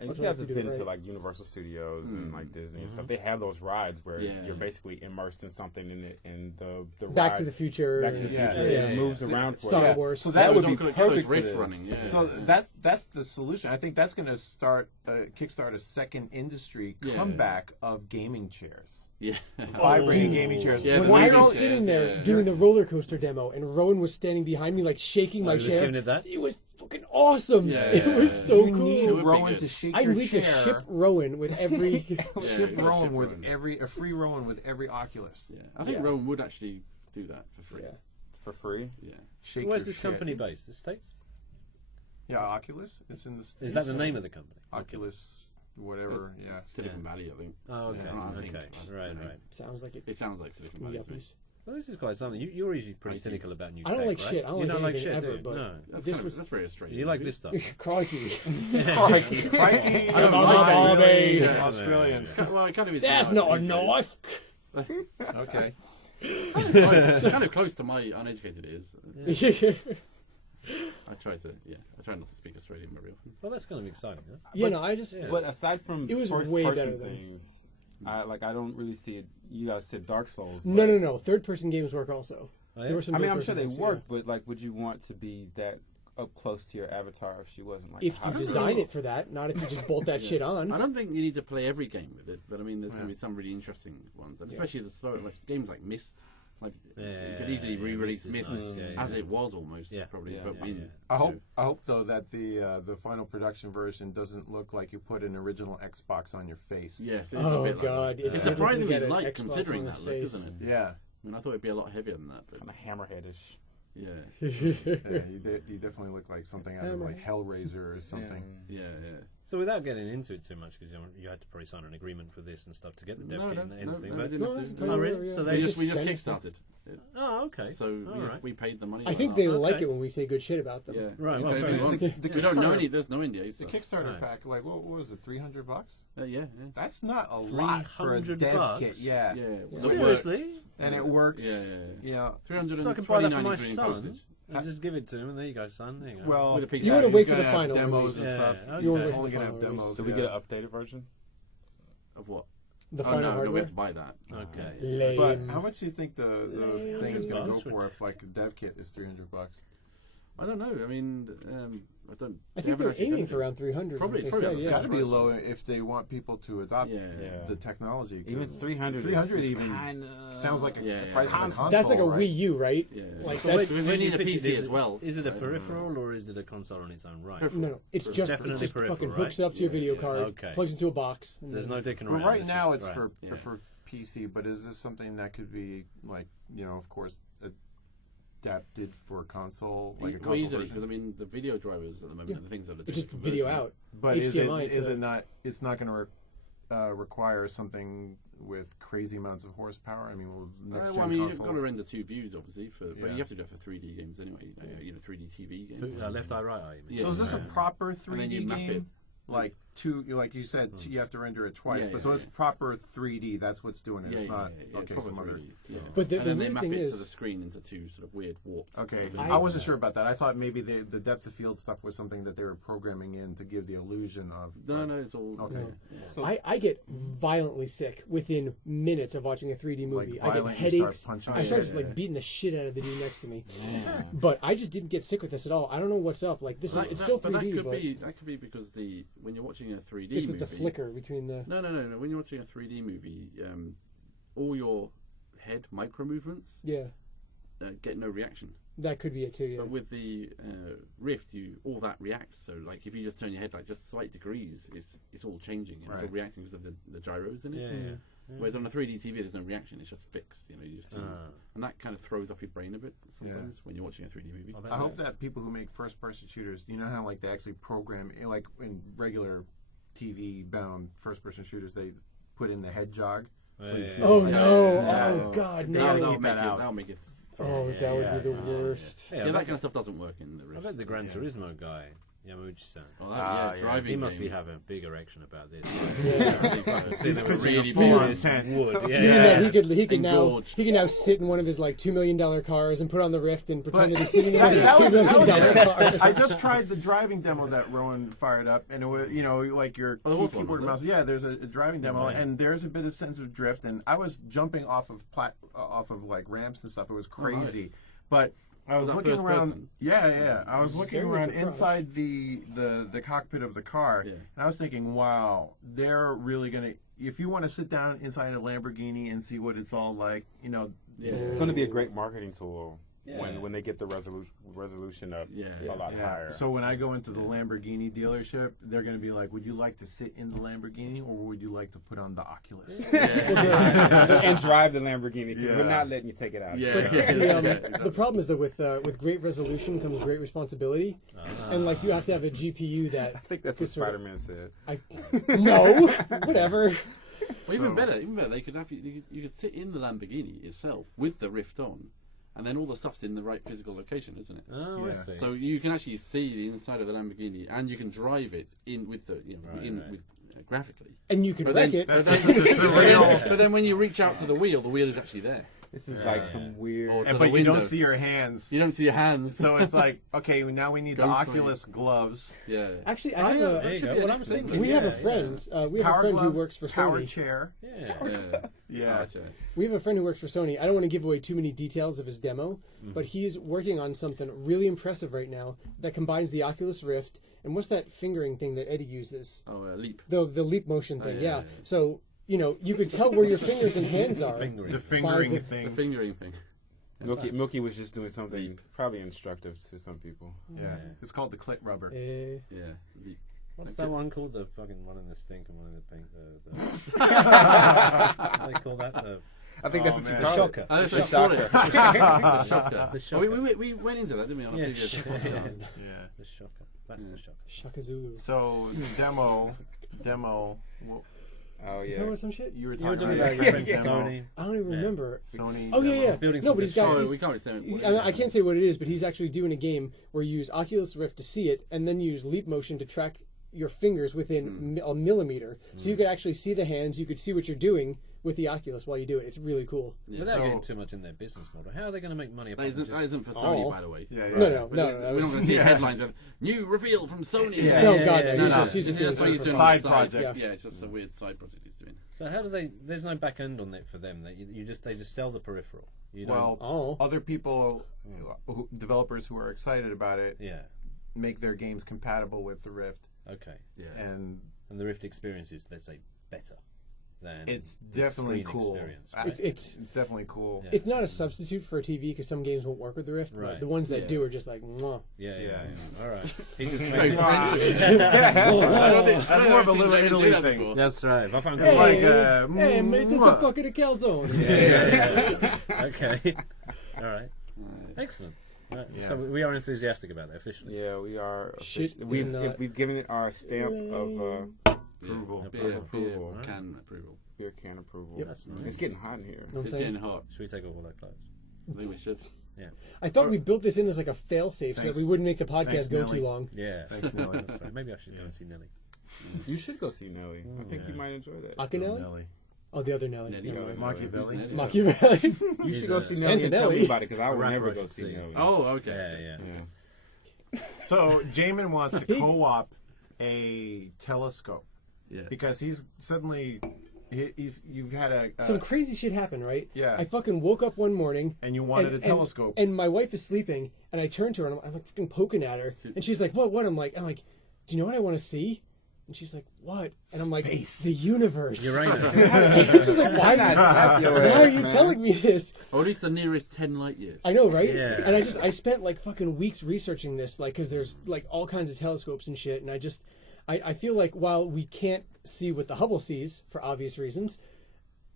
if you guys have been to right? like Universal Studios and like Disney and stuff, they have those rides where you're basically immersed in something and the Back ride, to the Future. Back to the Future, Yeah. it moves around for Star you. Wars. So That would be Those perfect for race this. running. Yeah. So that's the solution. I think that's going to kickstart a second industry comeback of gaming chairs. Yeah. Vibrating gaming chairs. Yeah, When the I movie was chairs, sitting there yeah. doing the roller coaster demo, and Rowan was standing behind me, like shaking my was chair. giving it that? It was fucking awesome. Yeah, It yeah, was yeah. so You need cool. be Rowan good. to shake I your need chair. to ship Rowan with every. Ship Rowan with Rowan. a free Rowan with every Oculus. Yeah. I think Rowan would actually do that for free. Yeah. For free. Yeah. Shake Where's your this shit. company based? The States? Yeah, Oculus. It's in the States. Is that the name of the company? Oculus, whatever. Yeah. Silicon Valley, I think. Oh, okay. Yeah, I think. Okay. Right. Sounds like it. It sounds like Silicon Valley to me. Yuppies. Well, this is quite something. You're usually pretty I see. cynical about new I don't tech, like right? shit. I don't you like don't like anything shit, ever, do you? but- No. That's very Australian. You like this stuff? Crikey. Crikey. Crikey. I don't I'm like not it. a Australian. Well, it kind of is. That's now, not a these days. knife. Okay. It's kind of close to my uneducated ears. I try not to speak Australian very often. Well, that's kind of exciting, huh? You know, I just. Yeah. But aside from It was first way better person than- things, I don't really see it. You guys said Dark Souls. No. Third-person games work also. Oh, yeah? There were some I mean, I'm sure third-person they games, work, but like, would you want to be that up close to your avatar if she wasn't like? If hot? you design it for that, not if you just bolt that shit on. I don't think you need to play every game with it, but I mean, there's going to be some really interesting ones, and especially the slow like, games like Myst. Like you could easily re-release Myst Myst is nice, as it was almost, probably. Yeah, but yeah, we, yeah. I hope though that the final production version doesn't look like you put an original Xbox on your face. yes, it is a Oh bit like God! that. It It's did look surprisingly like light Xbox considering on that his look, face. isn't it? Yeah. I mean, I thought it'd be a lot heavier than that. But Kind of hammerheadish. yeah, Yeah, you definitely look like something out of like Hellraiser or something. yeah. So without getting into it too much, because you had to probably sign an agreement for this and stuff to get the dev kit and anything. we but didn't No, have that's to. totally Oh, really? right, yeah. So We they just sent it. kickstarted. oh, okay. So All right. we paid the money. I think they Okay. like it when we say good shit about them. Yeah. Right, well, So fair we enough. won't- The we don't know Kickstarter- any. There's no NDAs. The So. Kickstarter Right. pack, like what was it, $300? Yeah. That's not a lot for a dev $300? kit. Yeah. Yeah. Seriously? And it works. Yeah. So I can buy that for my 329 son postage. and just give it to him, and there you go, son. There you go. Well, With a pizza. You want to he's wait for gonna the have final demos release. and Yeah, stuff. okay. You wanna wait He's for only the gonna have final demos. Did we get an updated version? Of what? The Oh final no, we hardware. have to buy that. Okay. Lame. But how much do you think the thing is going to go $100 for if like a dev kit is $300? I don't know. I mean, I don't. I think they're aiming for around 300. Probably, It's got to be low if they want people to adopt the technology. Even 300. 300 even sounds like a price of a console. That's like a Wii U, right? Yeah. Like But that's, we need a PC as well. Is it a peripheral or is it a console on its own right? no, it's just fucking hooks up to your video card, plugs into a box. So there's no dicking around. Well, right now it's for PC, but is this something that could be like, of course, adapted for a console, like a console version? Because I mean, the video drivers at the moment, the things that are it's just video out. But HDMI is it not? It's not going to require something with crazy amounts of horsepower. I mean, next gen consoles. You've got to render 2 views, obviously, but you have to do it for 3D games anyway. 3D TV games. Left eye, right eye. So is this a proper 3D game? Like you said, you have to render it twice. So it's proper 3D. That's what's doing it. It's not some other. But and then they map it to the screen into 2 sort of weird warps. Okay, I wasn't sure about that. I thought maybe the depth of field stuff was something that they were programming in to give the illusion of. No, it's all okay. So I get violently sick within minutes of watching a 3D movie. I get headaches. I start just beating the shit out of the dude next to me. But I just didn't get sick with this at all. I don't know what's up. Like this it's still 3D. That could be because when you're watching a 3D movie, the flicker between the. No. When you're watching a 3D movie, all your head micro movements get no reaction. That could be it too. Yeah. But with the Rift, all that reacts. So like if you just turn your head just slight degrees, it's all changing and it's all reacting because of the gyros in it. Yeah. Whereas on a 3D TV, there's no reaction; it's just fixed. You just see, and that kind of throws off your brain a bit sometimes when you're watching a 3D movie. I hope that people who make first-person shooters, how they actually program, like in regular TV-bound first-person shooters, they put in the head jog. So you feel oh God, no! That'll make it. That would be the worst. Yeah, that kind of stuff doesn't work in the Rift. I bet the Gran Turismo guy. Yamauchi-san. Driving. He must be having a big erection about this. See, there was really wood. He can now sit in one of his $2 million cars and put on the Rift and pretend that he's sitting in one of his $2 million cars. I just tried the driving demo that Rowan fired up, and it was your keyboard and mouse. Yeah, there's a driving demo, and there's a bit of sense of drift, and I was jumping off of ramps and stuff. It was crazy, but. I was looking around. I was looking around inside the cockpit of the car, and I was thinking, wow, they're really gonna. If you want to sit down inside a Lamborghini and see what it's all like, this is going to be a great marketing tool when they get the resolution up a lot higher. So when I go into the Lamborghini dealership, they're going to be like, would you like to sit in the Lamborghini or would you like to put on the Oculus? And drive the Lamborghini because we're not letting you take it out. The problem is that with great resolution comes great responsibility. And you have to have a GPU that... I think that's what Spider-Man said. No, whatever. Well, even better, they could have you could sit in the Lamborghini itself with the Rift on. And then all the stuff's in the right physical location, isn't it? Oh, I see. So you can actually see the inside of the Lamborghini, and you can drive it in with the graphically. And you can wreck it. That's surreal. But then when you reach out to the wheel is actually there. This is some weird... But you don't see your hands. You don't see your hands. So it's okay, now we need the Oculus gloves. Yeah. Actually, I have we have a friend. We have a friend who works for Sony. Power chair. Yeah. We have a friend who works for Sony. I don't want to give away too many details of his demo, but he's working on something really impressive right now that combines the Oculus Rift and what's that fingering thing that Eddie uses? Leap. The leap motion thing, yeah. So... you could tell where your fingers and hands are. The fingering thing. The fingering thing. Milky was just doing something probably instructive to some people. Yeah. It's called the clit rubber. Yeah. What's that one called? The fucking one in the stink and one in the pink. What do they call that? I think that's what you call shocker. it. The shocker. The shocker. We went into that, didn't we? On a previous podcast. The shocker. That's the shocker. Shaka Zulu. So, demo. Oh yeah. Is there some shit? You were talking about your friend Sony. I don't even remember. Sony. Oh yeah. No, but he's got. We can't say I can't say what it is, but he's actually doing a game where you use Oculus Rift to see it, and then use leap motion to track your fingers within a millimeter. So you could actually see the hands. You could see what you're doing with the Oculus while you do it. It's really cool. Without getting too much in their business model, how are they going to make money? That isn't for Sony, by the way. Yeah. No. We're not going to see headlines of new reveal from Sony. No, God, no. He's just a side project. Yeah, it's just a weird side project he's doing. mean. So how do they? There's no back end on it for them. They just sell the peripheral. You don't, other people, developers who are excited about it, make their games compatible with the Rift. Okay. Yeah. And the Rift experience is, let's say, better than it's definitely cool. It's definitely cool. It's not a substitute for a TV because some games won't work with the Rift. Right. But the ones that do are just like, mwah. Yeah. All right. He just Very made French. That's more of a Little Italy thing. That's right. If I find It's like, hey, mate, this the fucking a calzone. Yeah. Okay. All right. Excellent. Right. Yeah. So we are enthusiastic about it officially. Yeah, we are. Shit We've given it our stamp of approval. Beer approval. can approval. beer can approval. Yep. That's nice. It's getting hot in here. Know what I'm It's saying? getting hot. Should we take off all our clothes? I think we should. Yeah. I thought we built this in as like a fail-safe so that Thanks. we wouldn't make the Thanks, podcast go Nelly. too long. Yeah. Thanks, Nelly. That's right. Maybe I should go and see Nelly. You should go see Nelly. I think yeah. you might enjoy that. Akinelli? Nelly. Oh, the other Nelly. Nelly. Never mind. Machiavelli. Who's Nelly? Machiavelli. You He's should go a- see Nelly and tell Antonelli. me about it because I would Rapper, never I go should see see. Nelly. Oh, okay. Yeah. So Jaymin wants to co-op a telescope Yeah. because he's suddenly you've had a Some crazy shit happened, right? Yeah. I fucking woke up one morning. and you wanted a telescope. And my wife is sleeping, and I turn to her, and I'm like fucking poking at her. And she's like, what? I'm like, do you know what I want to see? And she's like, what? And I'm like, Space. the universe. Uranus. She's like, why are you telling me this? Or at least the nearest 10 light years. I know, right? Yeah. And I spent like fucking weeks researching this, like, because there's like all kinds of telescopes and shit. And I feel like while we can't see what the Hubble sees for obvious reasons,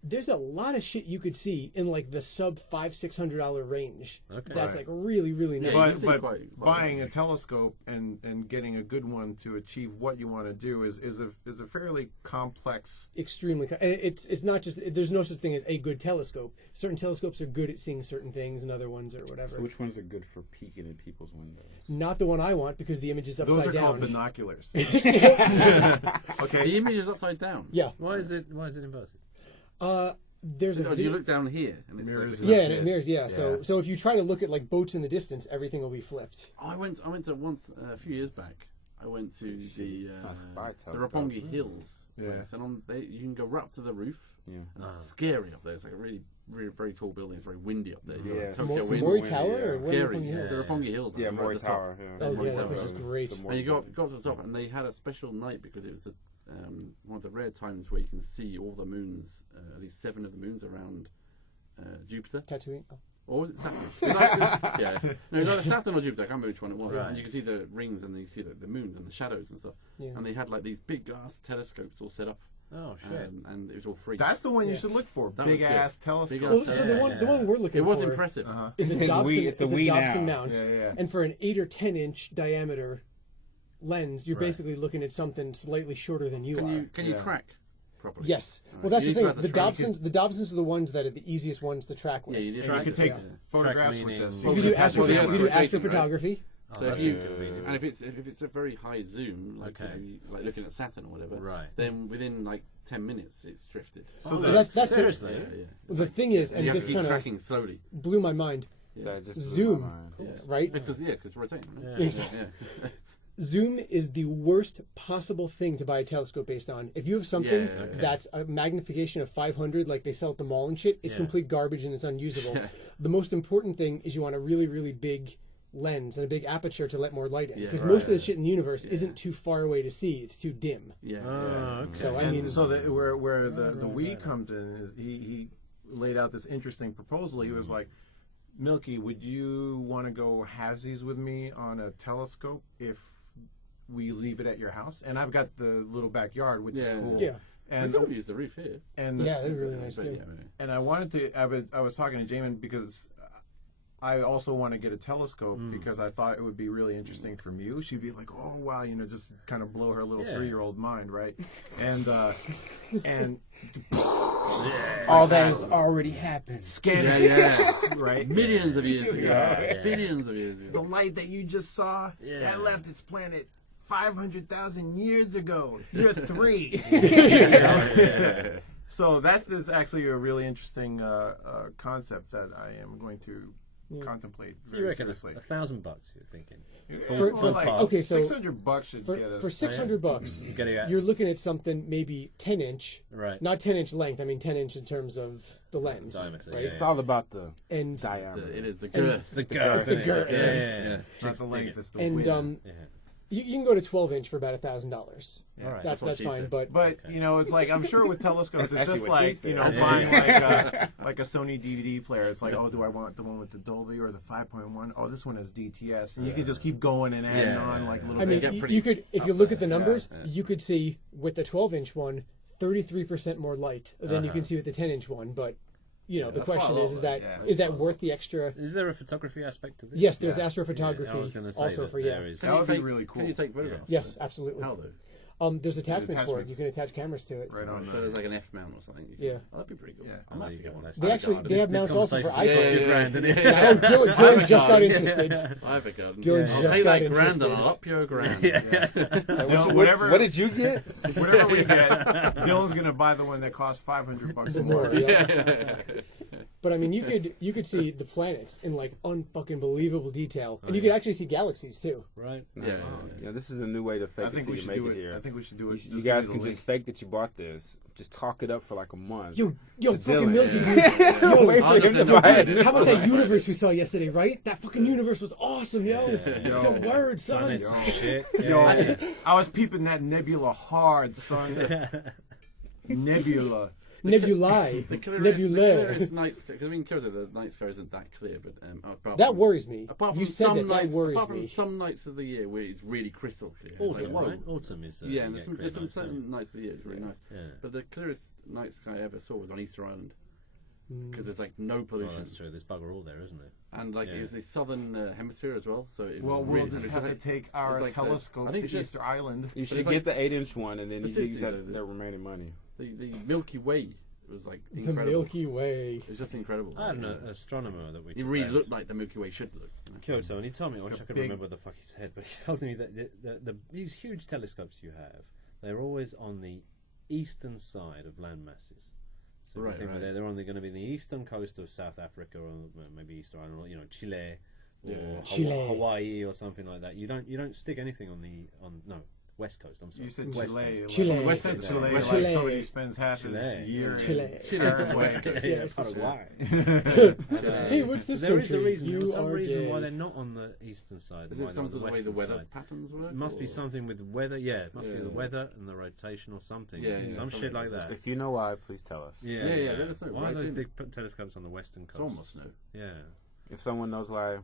there's a lot of shit you could see in like the sub $500-600 range. Okay. That's Right. like really, really nice. you but can see but quite buying well. a telescope and getting a good one to achieve what you want to do is a fairly complex. Extremely, and it's not just, there's no such thing as a good telescope. Certain telescopes are good at seeing certain things, and other ones are whatever. So which ones are good for peeking in people's windows? Not the one I want because the image is upside Those are down. called binoculars. The Okay. image is upside down. Yeah. Why is it inverted? There's a Oh, do you look down here? And it's Mirrors like, and yeah, shit. and it mirrors. Yeah. Yeah. So if you try to look at like boats in the distance, everything will be flipped. I went to once a few years back. I went to the not a spy the telescope. Roppongi Hills. Yeah. place, and you can go right up to the roof. Yeah. And it's scary up there. It's like a really, really very tall building. It's very windy up there. You've got Yeah. Tokyo wind. Mori wind, Tower yeah. or what? Scary. Roppongi Hills? The Roppongi Hills. Yeah, right Mori at the top. Tower. Yeah. Oh, Mori yeah, that Tower. place is great. The And Mori you got building. to the top, and they had a special night because it was one of the rare times where you can see all the moons, at least 7 of the moons around Jupiter. Tatooine. Oh. Or was it Saturn? Yeah. No, it was either Saturn or Jupiter. I can't remember which one it was. Right. And you can see the rings and you see the moons and the shadows and stuff. Yeah. And they had like these big ass telescopes all set up. Oh shit. And it was all free. That's the one you Yeah. should look for. That was Big good. ass telescope. Big Well, ass so Yeah. the one we're looking it was for impressive. is a It's a Dobson, Wii- it's a Wii Dobson now. mount, Yeah, yeah. and for an 8 or 10 inch diameter lens, you're Right. basically looking at something slightly shorter than you Can are. you Yeah. track properly? Yes. Right. Well, that's You the need thing. to The have the track. Dobsons are the ones that are the easiest ones to track with. Yeah, you just And you track could it, take yeah. photographs Track with this. meaning- we You do could attach astro- it to yeah, the we do camera. rotation, right? astrophotography. Oh, So if that's you convenient. and if it's a very high zoom, like Okay. like looking at Saturn or whatever, Right. then within like 10 minutes it's drifted. So That's the, seriously. Yeah. the thing is, And and you have this to keep kind of tracking slowly. blew my mind. That just blew Zoom. my mind. Yeah. Right? Because it's rotating. Right? Yeah. Yeah. Zoom is the worst possible thing to buy a telescope based on. If you have something Yeah, okay. that's a magnification of 500, like they sell at the mall and shit, it's Yeah. complete garbage and it's unusable. Yeah. The most important thing is you want a really, really big lens and a big aperture to let more light in. Yeah, Because right. most of the shit in the universe isn't too far away to see; it's too dim. Yeah. Oh, okay. So I And mean, so where the Wii comes in is he laid out this interesting proposal. He was like, Milky, would you want to go halvesies with me on a telescope if we leave it at your house? And I've got the little backyard, which is Yeah. cool. Yeah. And We could use the roof here. yeah, they're really nice But, too. yeah, and I wanted to. I was talking to Jaymin because I also want to get a telescope because I thought it would be really interesting for Mew. She'd be like, "Oh wow," just kind of blow her little 3-year-old mind, right? And All that has already happened. scan it, yeah. right? Millions of years ago. Yeah. Billions of years The ago. light that you just saw that left its planet 500,000 years ago. You're 3. So that's actually a really interesting concept that I am going to contemplate So you very reckon seriously. $1,000 you're thinking? Okay, so $600 should for get us. for $600, Getting you're looking at something maybe 10-inch, right. not 10-inch length. I mean 10-inch in terms of the lens, Diameter, right? It's all about the And diameter. It is the girth. It's the girth. the girth. Yeah. It's not the length, it's the and width. you can go to 12-inch for about $1,000. Yeah. All right. That's what she fine, said. but You know, it's like I'm sure with telescopes, That's it's just actually what he like said. buying like a Sony DVD player. It's like, oh, do I want the one with the Dolby or the 5.1? Oh, this one has DTS, and you can just keep going and adding on like a little I mean, bit. you could, if you look at the there. numbers, Yeah. you could see with the 12-inch one, 33% more light than you can see with the 10-inch one. But the that's question quite a is lot, that yeah. is that worth the extra? Is there a photography aspect to this? Yes, there's I was astrophotography going to say also that for there is. That would be really cool. Can you take photographs? Yes, absolutely. How though? There's attachments for it. attachments. You can attach cameras to it. Right on. So there's like an F mount or something. Yeah. Oh, that'd be pretty cool. Yeah. I might have to get one. They actually they have This mounts also for conversation just cost iPhones. you a grand, didn't it? Yeah, Dylan just got interested. I have a gun. Dylan I'll just take got that grand and interested. I'll up your grand. What did you get? Whatever we get, Dylan's gonna buy the one that costs $500 more. Yeah. But I mean, you could see the planets in like unfucking believable detail, and you could actually see galaxies too. Right. Yeah, this is a new way to fake I it think till we you should make do it it. here. I think we should do it. You guys can just fake that you bought this. Just talk it up for like a month. Yo, To fucking Dylan. Milky, dude. Wait I'll for him just to end up buy doing it. How about that universe we saw yesterday, right? That fucking universe was awesome, yo. Yo. Yo, word, son. Planets and shit. Yo, Yeah. I was peeping that nebula hard, son. Nebula. Nebulae. The Nebulae. clearest night sky, because I mean, Kyoto, the night sky isn't that clear, but apart That from, worries me. Apart from You said some that nights, worries apart from me. some nights of the year where it's really crystal clear. It's like, Autumn, whoa. right? Autumn is. Yeah, you and get there's clear some nights, certain nights of the year it's really nice. Yeah. But the clearest night sky I ever saw was on Easter Island, Mm. because there's like no Well, pollution, that's true. There's bugger all there, isn't there? and like Yeah. it was the southern hemisphere as well. So it's Well, really we'll just it's have to like- take our it's like the- telescope I think to it's just- Easter Island. You should it's get like- the 8-inch one, and then you But use seriously, that, though, that remaining money. the Milky Way was like The incredible. Milky Way. It was just incredible. I had an astronomer that we. It took really out. looked like the Milky Way should look. You know? Kyoto, and he told me, I wish I could big- remember what the fuck he said, but he told me that these huge telescopes you have, they're always on the eastern side of land masses. So Right, I think right. they're only going to be the eastern coast of South Africa, or maybe Easter Island, or Chile, or Chile. Hawaii, or something like that. You don't stick anything on West Coast. I'm sorry. You said West Chile. Coast. Chile. Like, West Chile. Chile. West Like Chile. somebody spends half his Chile. year Chile. in Chile is on the Paraguay. West Coast. Yeah, Paraguay. Hey, what's this There is a country? reason. You For some are reason gay. why they're not on the eastern side. Is why it they're on some the of the way the western weather side. patterns work? It must be or- something with weather. Yeah, it must be the Yeah. weather and the rotation or something. Yeah, yeah, some something shit like like that. If you know why, please tell us. Yeah, Yeah, let us know. Why are Write those in. big telescopes on the western coast? Someone must know. Yeah. If someone knows why,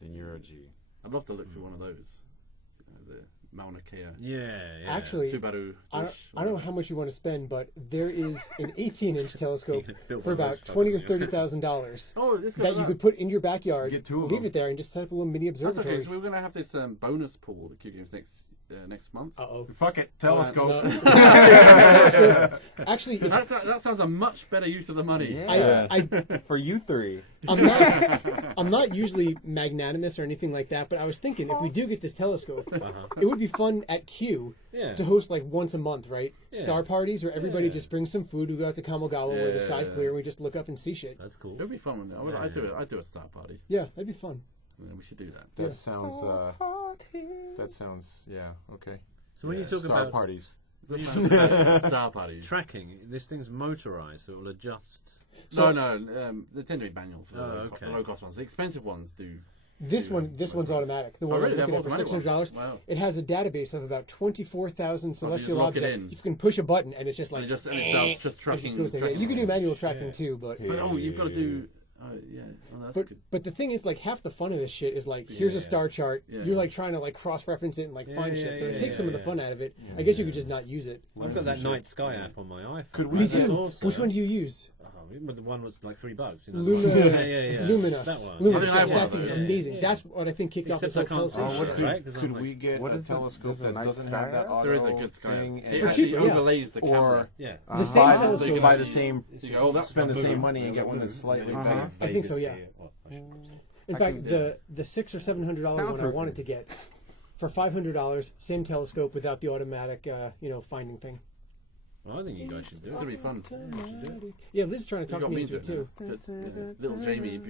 then you're a G. I'd love to look through one of those. The Mauna Kea. Yeah. Actually, Subaru. I don't know how much you want to spend, but there is an 18-inch telescope Built for one of about those $20,000 or fuckers, $30,000 Oh, this that you could put in your backyard, Get two of leave them. it there, and just set up a little mini That's observatory. okay. So we're going to have this bonus pool at Q Games next month. Uh-oh. Fuck it, telescope. Actually, it's, That sounds a much better use of the money. I For you three. I'm not usually magnanimous or anything like that, but I was thinking if we do get this telescope, it would be fun at Q Yeah. to host like once a month, right? Yeah. Star parties where everybody Yeah. just brings some food. We go out to Kamogawa where the Yeah. sky's clear and we just look up and see shit. That's cool. It would be fun. Wouldn't it? I'd do a star party. Yeah, that'd be fun. Yeah, we should do that. That sounds. That sounds. Yeah. Okay. So when you talk Star about parties. Star parties. tracking, this thing's motorized, so it will adjust. No, they tend to be manual for okay. the low cost ones. The expensive ones do. This one's automatic. The one really? I'm looking They at have for automatic $600. ones? Wow. It has a database of about 24,000 celestial lock it objects. in. You can push a button and it's just like And it starts just it tracking. just goes there. Yeah, tracking you can do them. manual tracking too, but But you've got to do. Yeah, that's good. but the thing is, like, half the fun of this shit is like, here's a star chart. Yeah. You're like trying to like cross-reference it and like find Yeah, shit. So yeah, it takes some of the yeah. fun out of it. I guess you could just not use it. I've got that night sky app on my iPhone. Could we Me That's too. awesome. Which one do you use? But the one was like $3. You know? Luminous. That one. Luminous. I think I have one That of thing's those. amazing. Yeah. That's what I think kicked Except off this I whole can't see telescope. shit, right? 'Cause Could I'm like, we get what a is the- telescope the that night doesn't sky have that app? auto There is a good sky. thing? It and- actually cheaper, yeah. overlays the Or camera. Yeah. The same buy, telescope. so you can buy the see- same, you go, oh, that's spend the not same moving. money and get one that's slightly Uh-huh. better. I think so, yeah. Well, I should- In fact, the $600 or $700 one I Soundproofing. wanted to get for $500, same telescope without the automatic, finding thing. Well, I think you guys should do it. It's gonna be fun. Yeah, Liz is trying to You talk got me me into into it it too. now. Just, little Jamie,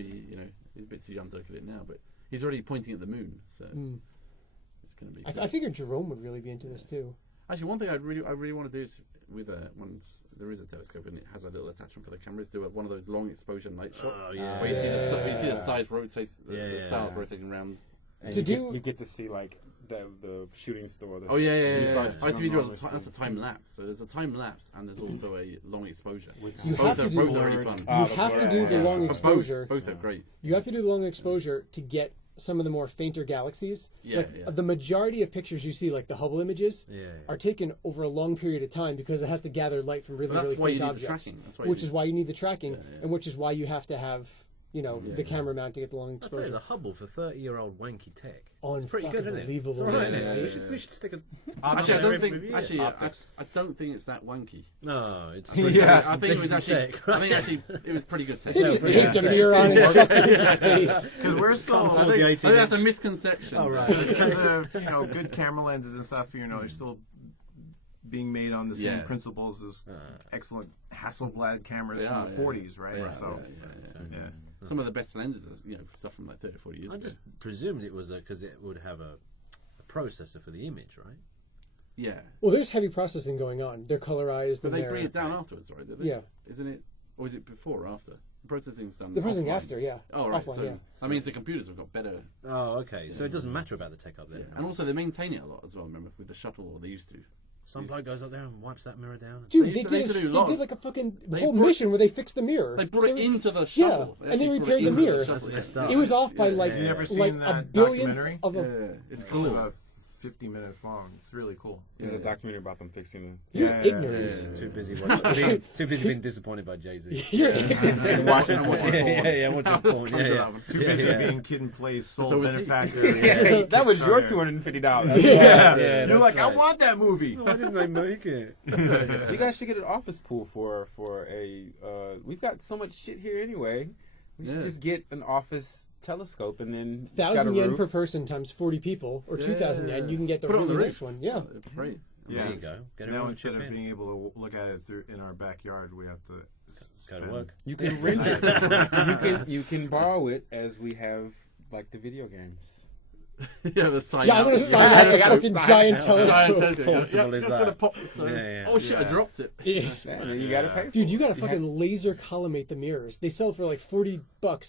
he's a bit too young to look at it now, but he's already pointing at the moon, so it's going to be. I figured Jerome would really be into this too. Actually, one thing I really want to do is with once there is a telescope and it has a little attachment for the camera, is do one of those long exposure night shots. Oh, yeah. Where you see the stars rotate, the stars rotating around. And you get to see like the shooting star. Oh yeah. I see that's a time lapse. So there's a time lapse and there's also a long exposure. You both have are to do really fun. You have to do the long exposure. Both are great. You have to do the long exposure to get some of the more fainter galaxies. The majority of pictures you see, like the Hubble images, are taken over a long period of time because it has to gather light from really faint objects. Which is why you need the tracking, and which is why you have to have the camera mount to get the long exposure. I'll tell you, the Hubble for 30-year-old wanky tech. Oh, it's pretty good, isn't it? Unbelievable. It's all right, isn't it? We should stick a. Actually, I don't think it's that wanky. No, it's. I think it was pretty good tech. They just taped a mirror on and shoved it into space. Because we're still. I think that's a misconception. Oh right. Because of good camera lenses and stuff, they're still being made on the same principles as excellent Hasselblad cameras from the 40s, right? Yeah, so, yeah. Some of the best lenses, stuff from like 30 or 40 years ago. I just presumed it was because it would have a processor for the image, right? Yeah. Well, there's heavy processing going on. They're colorized. But they bring it down afterwards, right? Do they? Yeah. Isn't it? Or is it before or after? The processing's done. The processing offline. after, yeah. Oh, right. Offline, So that means the computers have got better. Oh, okay. So it doesn't matter about the tech up there. Yeah. And also they maintain it a lot as well. Remember with the shuttle, or they used to. Some bloke goes up there and wipes that mirror down. Dude, they did like a fucking whole mission where they fixed the mirror. They brought it into the shuttle. Yeah, and they repaired the mirror. That's messed up. It was off by like, You never like seen a that billion documentary? of It's only cool. about 50 minutes long. It's really cool. There's a documentary about them fixing it. You're ignorant. Too busy watching. Too busy being disappointed by Jay-Z. You're ignorant. watching porn. Watching porn. Too busy being Kid and Play's sole benefactor. That was your $250. Yeah. You're like, I want that movie. Why didn't I make it? You guys should get an office pool for a. We've got so much shit here anyway. We should just get an office telescope and then 1,000 yen per person times 40 people, or 2,000 yen. You can get the really nice one. Yeah. It's great. Yeah. There you go. Get Now everyone instead chip of in. being able to look at it in our backyard, we have to Go to work. You can rent it. You can borrow it as we have like the video games. The sign. Yeah, I'm going to sign out a fucking giant telescope. Portable is gonna that? pop the sign. Yeah. Oh shit! I dropped it. And you gotta pay for Dude, it. you gotta fucking laser collimate the mirrors. They sell for like $40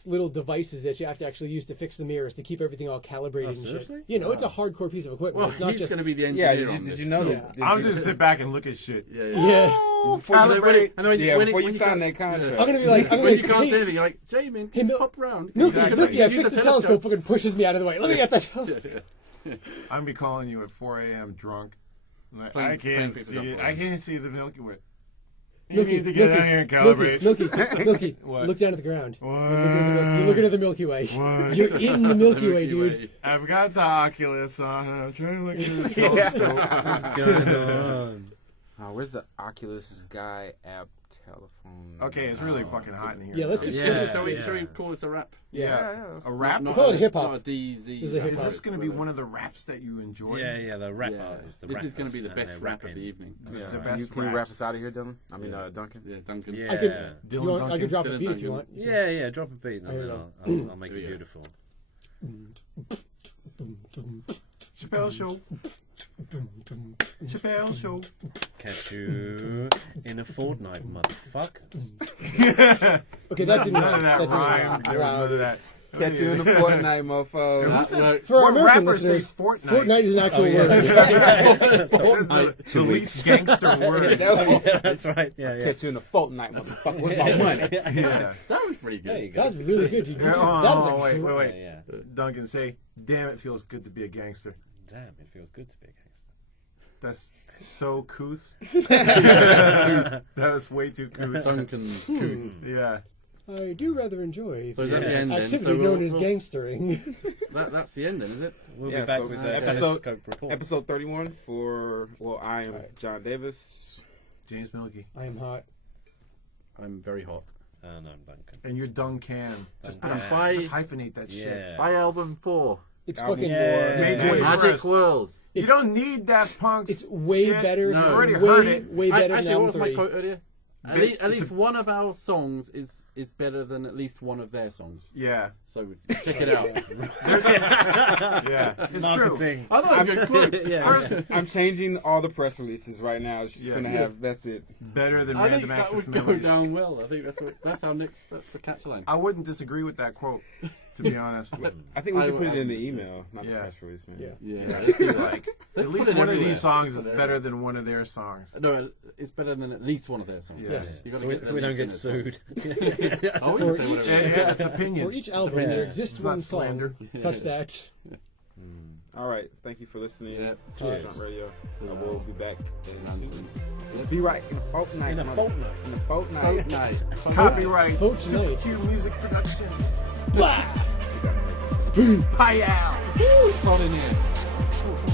little devices that you have to actually use to fix the mirrors to keep everything all calibrated and shit. seriously? It's a hardcore piece of equipment. Well, It's not he's just going to be the Yeah, engineer on did this. you know that? I'm just sit back and look at shit. yeah. Calibrate. Before you sign that contract. I'm gonna be like, when you can't say anything, you're like, Jaymin, can you pop round? Milky, Exactly. fix the telescope. Fucking pushes me out of the way. Let me get that. Yeah. I'm gonna be calling you at 4 a.m. drunk. Like, Playing I can't Paper see Cup it. Boy. I can't see the Milky Way. You Milky, need to get out here and calibrate. Milky, What? look down at the ground. What? You're looking at the Milky Way. What? You're in the Milky Way, dude. I've got the Oculus on. And I'm trying to look at the telescope. What's going on? Where's the Oculus Sky app telephone? Okay, it's really fucking hot in here. Yeah, let's just. Shall we call this a rap? Yeah. A rap? Not Call it a- hip-hop. not a DZ. Is it hip-hop? Is this going to be one of the raps that you enjoy? Yeah, the rap Yeah. artist. The This is going to be the rappers, best and rap they're of the rapping. evening. Yeah. The best Can you wrap raps. us out of here, Dylan? I mean, Duncan? Yeah, Duncan. Yeah. I could. Dylan I could drop a Dylan beat if you Duncan. want. Yeah, drop a beat and There you then I'll make it beautiful. Chappelle Show. Chappelle Show. Catch you in a fortnight, motherfuckers. Okay, that didn't None of that didn't rhymed. There was none of that. Catch you in a fortnight, mofo. For our What American rapper says listeners, Fortnite? Fortnite is an actual word. The least gangster word. Yeah, that's right. Yeah. Catch you in a fortnight, motherfucker. Where's my money? Yeah. That was pretty good. There you go. That was really good, dude. Yeah, That was a wait. Yeah. Duncan, say, damn, it feels good to be a gangster. Damn, it feels good to be a gangster. That's so couth. That was way too couth. Duncan Couth. Yeah. I do rather enjoy So is the that the end then? activity So known as gangstering. that's the end then, is it? We'll Yeah, be back so with the episode- telescope report. Episode 31 for, I am John Davis. James Milky. I am hot. I'm very hot. No, Duncan. And you're Duncan. Just Duncan. Bye. hyphenate that shit. Yeah. Buy album 4. It's album fucking Major Way Magic Chorus. World. You don't need Daft Punk's It's way shit. better. You No. already heard it. Way better Actually, than what was album my 3. quote earlier? At least one of our songs is better than at least one of their songs. Yeah. So check it out. Yeah. It's true. Marketing. I thought it was a good quote. Yeah. I'm changing all the press releases right now. It's just gonna have that's it. Better than I think Random that Access would go Memories. down well. I think that's our next. That's the catchline. I wouldn't disagree with that quote, to be honest. I think we should I put it in would the say. email, not the Yeah. press release, man. Yeah. Yeah, It'd be like, Let's at put least it one of everywhere. these songs is Put it better everywhere. than one of their songs. No, it's better than at least one of their songs. Yes. You gotta So we, get so we don't get listeners' sued. songs. Oh, we can say whatever. Yeah, it's opinion. For each album, Yeah. there exists It's not one song slander. such that. All right, thank you for listening. Yeah. to PixelJunk Radio. We'll be back in 2 weeks. Yep. Be right in a fortnight. In a mother- fortnight. In a fortnight. Fortnite. Copyright Vote Super tonight. Q Music Productions. Blah! Pie out. It's hot in here.